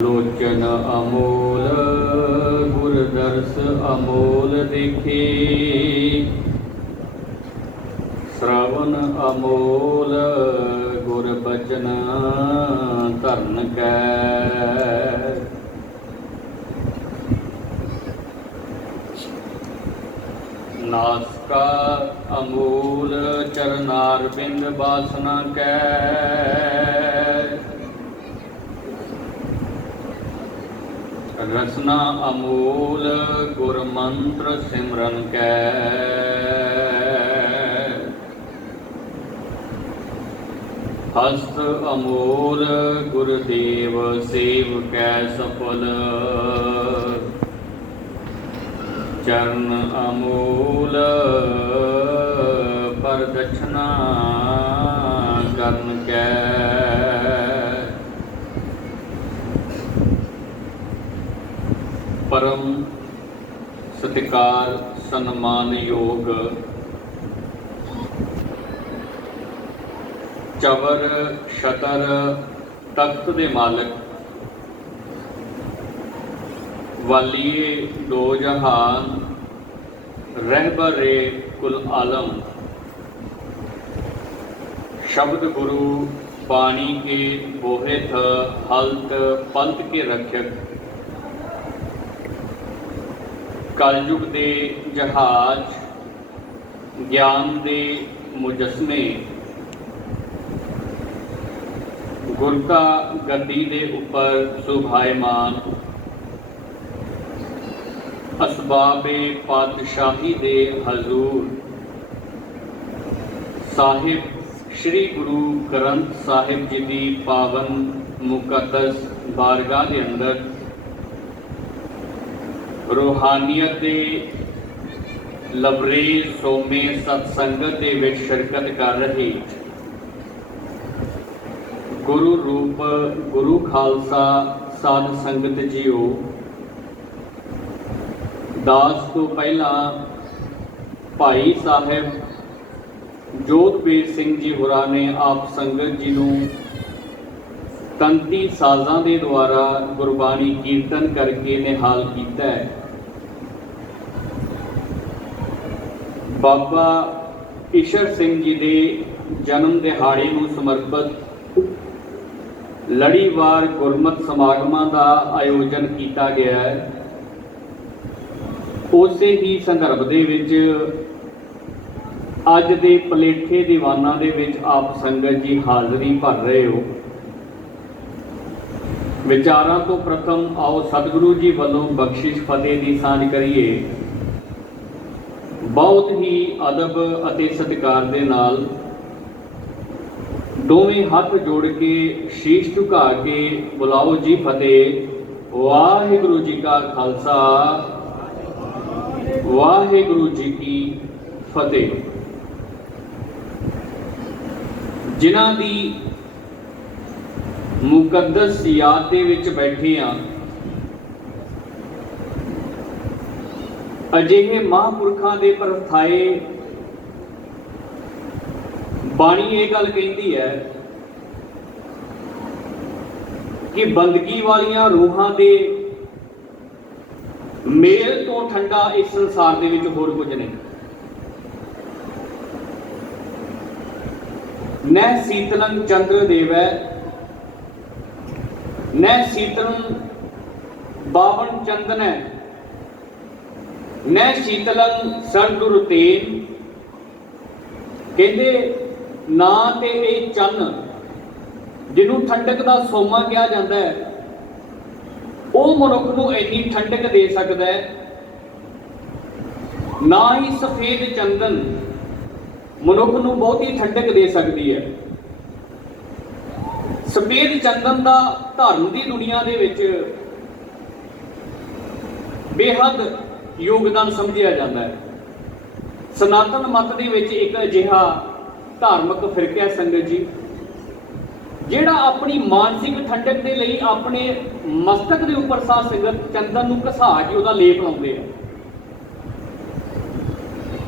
लोचन अमोल गुरदर्श अमोल देखे, श्रवण अमोल गुर बचन धरन कै। नासका अमूल चरनार बिंद बासना कै, रसना अमूल गुर मंत्र सिमरन कै। हस्त अमूल गुरुदेव सेव कै सफल, चरण अमूल पर दक्षिणा करन कै। परम सत्कार सन्मान योग चवर छतर तख्त दे मालक, वालिए दो जहान रहबरे कुल आलम। शब्द गुरु पानी के बोहित हल्त पंथ के रक्षक, कलयुग दे जहाज ज्ञान दे मुजस्मे, गुरता गद्दी दे उपर सुभायमान, असबाबे पातशाही दे हजूर। साहिब श्री गुरु ग्रंथ साहिब जी की पावन मुकद्दस बारगाह के अंदर रूहानियत के लबरेज सोमे सत्संगत के विच शिरकत कर रही गुरु रूप गुरु खालसा साध संगत जीओ। दास तो पहला भाई साहब जोधबीर सिंह जी होरां ने आप संगत जी नूं तंती साजां दे द्वारा गुरबाणी कीर्तन करके निहाल कीता है। बाबा ईशर सिंह जी के जन्म दिहाड़े नूं समर्पित लड़ीवार गुरमत समागमां का आयोजन किया गया है। उसे ही संदर्भ दे विच अज दे पलेठे दीवाना दे विच आप संगत जी हाज़री भर रहे हो। विचारां तो प्रथम आओ सतगुरु जी वालों बख्शिश फतेह की सांझ करिए। बहुत ही अदब अते सत्कार दे नाल दोवें हाथ जोड़ के शीश झुका के बुलाओ जी फतेह। वाहिगुरु जी का खालसा वाहिगुरु जी की फतेह। जिन्हां दी मुकद्दस याद दे विच बैठे हाँ, अजिहे महापुरखों के परथाए बाणी ये गल कहती है कि बंदगी वालियां रूहां दे मेल तो ठंडा इस संसार दे विच होर कुछ नहीं। न शीतलं चंद्र देवै न शीतलं बावन चंदन है, न शीतलं सरदुरतेन। कहते ना तो ये चन्न जिन्हों ठंडक का सोमा कहा जाता है वह मनुख को इन्नी ठंडक दे सकता है, ना ही सफेद चंदन मनुख को बहुती ठंडक दे सकती है। सफेद चंदन का धर्म की दुनिया दे विच बेहद योगदान समझिया जाता है। सनातन मत दे विच एक अजिहा धार्मिक फिरका है संगत जी, जिहड़ा अपनी मानसिक ठंडक के लिए अपने मस्तक के उपर साध संगत चंदन नूं घसा के उहदा लेप लाउंदे आ।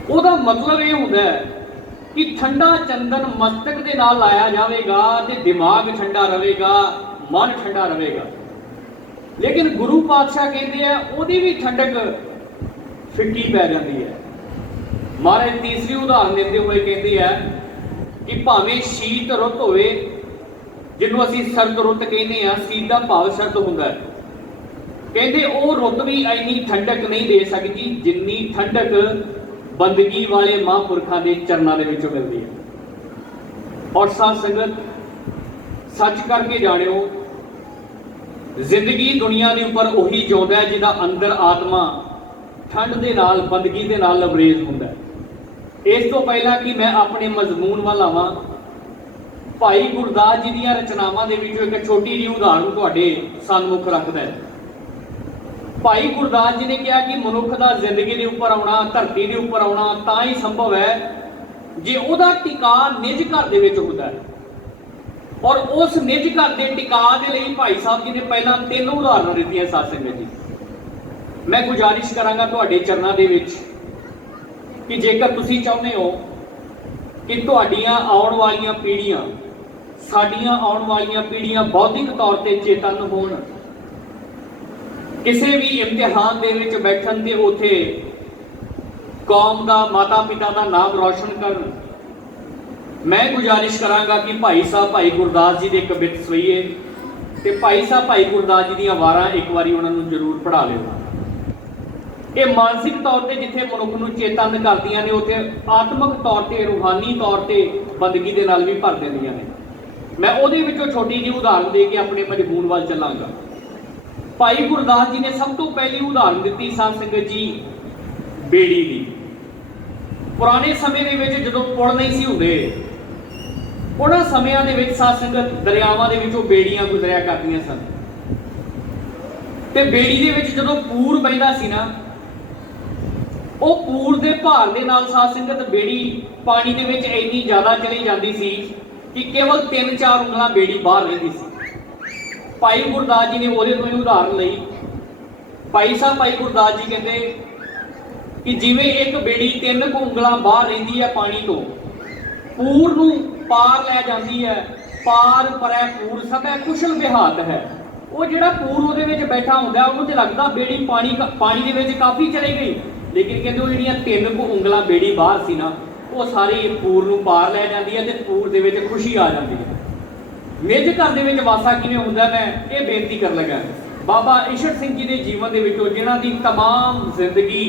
उहदा मतलब ये हुंदा है कि ठंडा चंदन मस्तक के नाल लाया जाएगा तो दिमाग ठंडा रहेगा, मन ठंडा रहेगा। लेकिन गुरु पातशाह कहते हैं ਉਹਦੀ भी ठंडक फिक्की पै जाती है। महाराज तीसरी उदाहरण देते हुए कहते हैं कि भावें शीत रुत होवे, जिन्हों असीं सरद रुत कहते हैं, शीत का भाव शरद हुंदा है, कहते वो रुत भी इन्नी ठंडक नहीं दे सकती जिन्नी ठंडक बंदगी वाले महापुरखों के चरणों के विचों मिलती है। और साध संगत सच करके जानियो, जिंदगी दुनिया के उपर उही जिउंदा है जिहदा अंदर आत्मा ठंड के नाल बंदगी के नाल लबरेज हुंदा है। इस तो पहला कि मैं अपने मजमून वाल आवां, भाई गुरदास जी दीयां रचनावां दे विचों एक छोटी जी उदाहरण तुहाडे सन्मुख रखदा है। भाई गुरदास जी ने कहा कि मनुख का जिंदगी के उपर आना, धरती के उपर आना तां ही संभव है जे उहदा टिका निज घर दे विच हुंदा है। और उस निज घर के टिका के लिए भाई साहब जी ने पहला 3 उदाहरण दित्तियां। साध संगत जी, मैं गुजारिश करांगा तुहाडे चरणों दे विच कि जेकर तुसीं चाहुंदे हो कि तुहाडीआं आउण वालीआं पीढ़ियां, साडीआं आउण वालीआं पीढ़ियां बौद्धिक तौर ते चेतन होण, किसी भी इम्तिहान दे विच बैठन ते उत्थे कौम का, माता पिता का नाम रोशन करन, मैं गुजारिश करांगा कि भाई साहब भाई गुरदास जी के कवित सवईए ते भाई साहब भाई गुरदास जी दीयां वारां एक बारी उन्होंने जरूर पढ़ा लिओ। ये मानसिक तौर पर जिथे मनुख नूं चेतन करदियां ने, उत्थे आत्मक तौर पर, रूहानी तौर पर बंदगी दे नाल भी भर दिंदियां ने। मैं उहदे विचों छोटी जी उदाहरण दे के अपने मजमून वाल चलांगा। भाई गुरदास जी ने सब तो पहली उदाहरण दी साध संगत जी बेड़ी की। पुराने समय के विच जदों पुल नहीं सी हुंदे, उन्हां समयां दे विच साध संगत दरियावां दे विचों बेड़ियां गुजरिया करदियां सन। ते बेड़ी दे विच जदों पूर पैंदा सी ना, वो पूर दे भार दे नाल साध संगत बेड़ी पानी दे विच इन्नी ज़्यादा चली जाती सी कि केवल 3-4 उंगलां बेड़ी बाहर रहिंदी सी। भाई गुरदास जी ने उहदे तो ही उदाहरण लई। भाई साहब भाई गुरदास जी कहते कि जिवें एक बेड़ी 3 उंगलां बाहर रहिंदी है पानी तो, पूर नूं पार लै जाती है, पार परै पूर सबै कुशल विहात है। वो जिहड़ा पूर उहदे विच बैठा हुंदा उहनूं ते लगदा बेड़ी पानी दे विच काफ़ी चली गई, लेकिन कहते वो जिहड़ियां 3 उंगलां बेड़ी बाहर सी ना, वो सारी पूर नूं पार लै जाती है ते पूर दे विच खुशी आ जाती है। निज घर दे विच वासा किवें हुंदा, मैं ये बेनती कर लगा। बाबा ईशर सिंह जी के जीवन दे विचों जिन्हां दी तमाम जिंदगी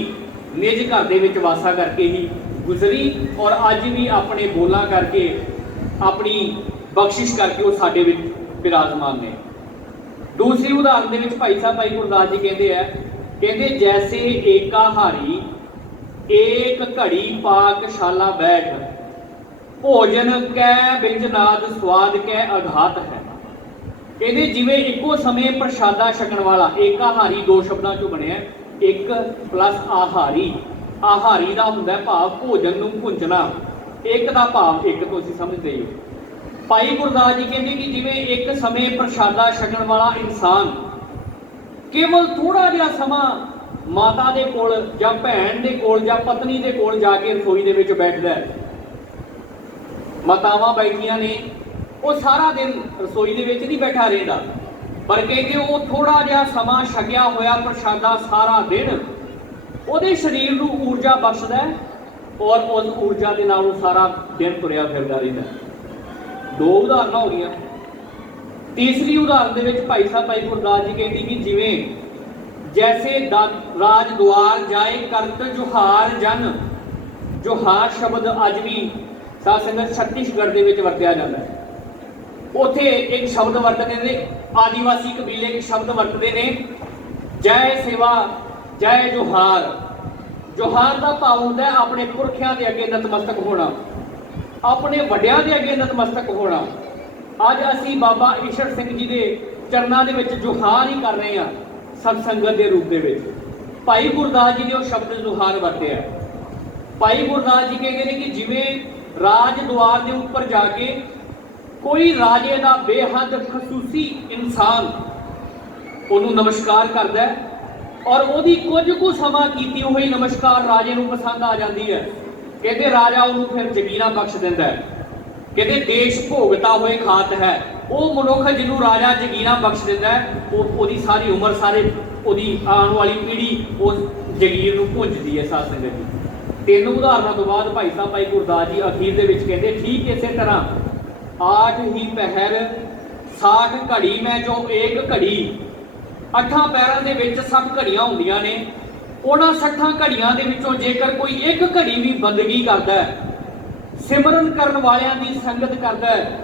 निज घर दे विच वासा करके ही गुजरी, और अज भी अपने बोलां करके, अपनी बख्शिश करके वो साडे विच विराजमान ने। दूसरी उदाहरण दे विच भाई साहब भाई गुरदास जी कहते हैं, कहते जैसे एकाहारी एक घड़ी पाकशाला बैठ, भोजन कै व्यंजनाद स्वाद कै आघात है। कहते जिवें इको समय प्रशादा छकण वाला, एकाहारी 2 शब्दों चों बनिया, एक प्लस आहारी। आहारी का हुंदा भाव भोजन नूं भुंजना, एक का भाव एक तो असीं समझदे ही। भाई गुरदास जी कहते कि जिवें एक समय प्रशादा छकण वाला इंसान केवल थोड़ा जिहा समा माता दे कोल जां भैन दे कोल जां पत्नी दे कोल जाके रसोई दे विच बैठदा है। मातावां बैठियां ने, वो सारा दिन रसोई दे विच नहीं बैठा रहिंदा, पर कहते वो थोड़ा जिहा समा छकिया होया प्रशादा सारा दिन ਉਹਦੇ शरीर ਨੂੰ ऊर्जा बख्शदा है, और उस ऊर्जा के नाल सारा दिन तुरिया फिरदा रहिंदा। 2 उदाहरण हो गईयां। तीसरी उदाहरण दे विच भाई साहब भाई गुरदास जी कहते कि जिवें जैसे राज द्वार जाए करत जोहार जन, जोहार शब्द अज भी साध संगत छत्तीसगढ़ दे विच वरतिया जांदा है। उत्थे एक शब्द वरतदे ने, आदिवासी कबीले एक शब्द वरतदे ने, जय सेवा जय जोहार। जोहार का भाव होता है अपने पुरखियां के अगे नतमस्तक होना, अपने वड्डियां के अगे नतमस्तक होना। अज असी बाबा ईशर सिंह जी के चरणों के विच जोहार ही कर रहे हैं सत्संगत के रूप में। भाई गुरदास जी ने वो शब्द जोहार वरते है। भाई गुरदास जी कहते हैं कि जिवें राज द्वार के उपर जाके कोई राजे का बेहद खसूसी इंसान उन्होंने नमस्कार करता है, और वही कुछ कु समा की हुई नमस्कार राजे को पसंद आ जाती है। कहते राजा उन्होंने फिर जगीरा बख्श देता है। कहते देश भोगता हुए खात है, ਉਹ ਮਨੁੱਖ ਜਿਹਨੂੰ ਰਾਜਾ ਜਗੀਰਾਂ ਬਖਸ਼ ਦਿੰਦਾ ਹੈ, ਉਹਦੀ ਸਾਰੀ ਉਮਰ, ਸਾਰੇ ਉਹਦੀ ਆਉਣ ਵਾਲੀ ਪੀੜ੍ਹੀ ਉਸ ਜਗੀਰ ਨੂੰ ਭੁੰਜਦੀ ਹੈ। ਸਾਧ ਸੰਗਤ ਜੀ, 3 ਉਦਾਹਰਨਾਂ ਤੋਂ ਬਾਅਦ ਭਾਈ ਸਾਹਿਬ ਭਾਈ ਗੁਰਦਾਸ ਜੀ ਅਖੀਰ ਦੇ ਵਿੱਚ ਕਹਿੰਦੇ, ਠੀਕ ਇਸੇ ਤਰ੍ਹਾਂ ਆਠ ਹੀ ਪਹਿਰ 60 ਘੜੀ ਮੈਂ ਜੋ ਏਕ ਘੜੀ, 8 ਪਹਿਰਾਂ ਦੇ ਵਿੱਚ 60 ਘੜੀਆਂ ਹੁੰਦੀਆਂ ਨੇ। ਉਹਨਾਂ 60 ਘੜੀਆਂ ਦੇ ਵਿੱਚੋਂ ਜੇਕਰ ਕੋਈ ਇੱਕ ਘੜੀ ਵੀ ਬੰਦਗੀ ਕਰਦਾ ਹੈ, ਸਿਮਰਨ ਕਰਨ ਵਾਲਿਆਂ ਦੀ ਸੰਗਤ ਕਰਦਾ ਹੈ,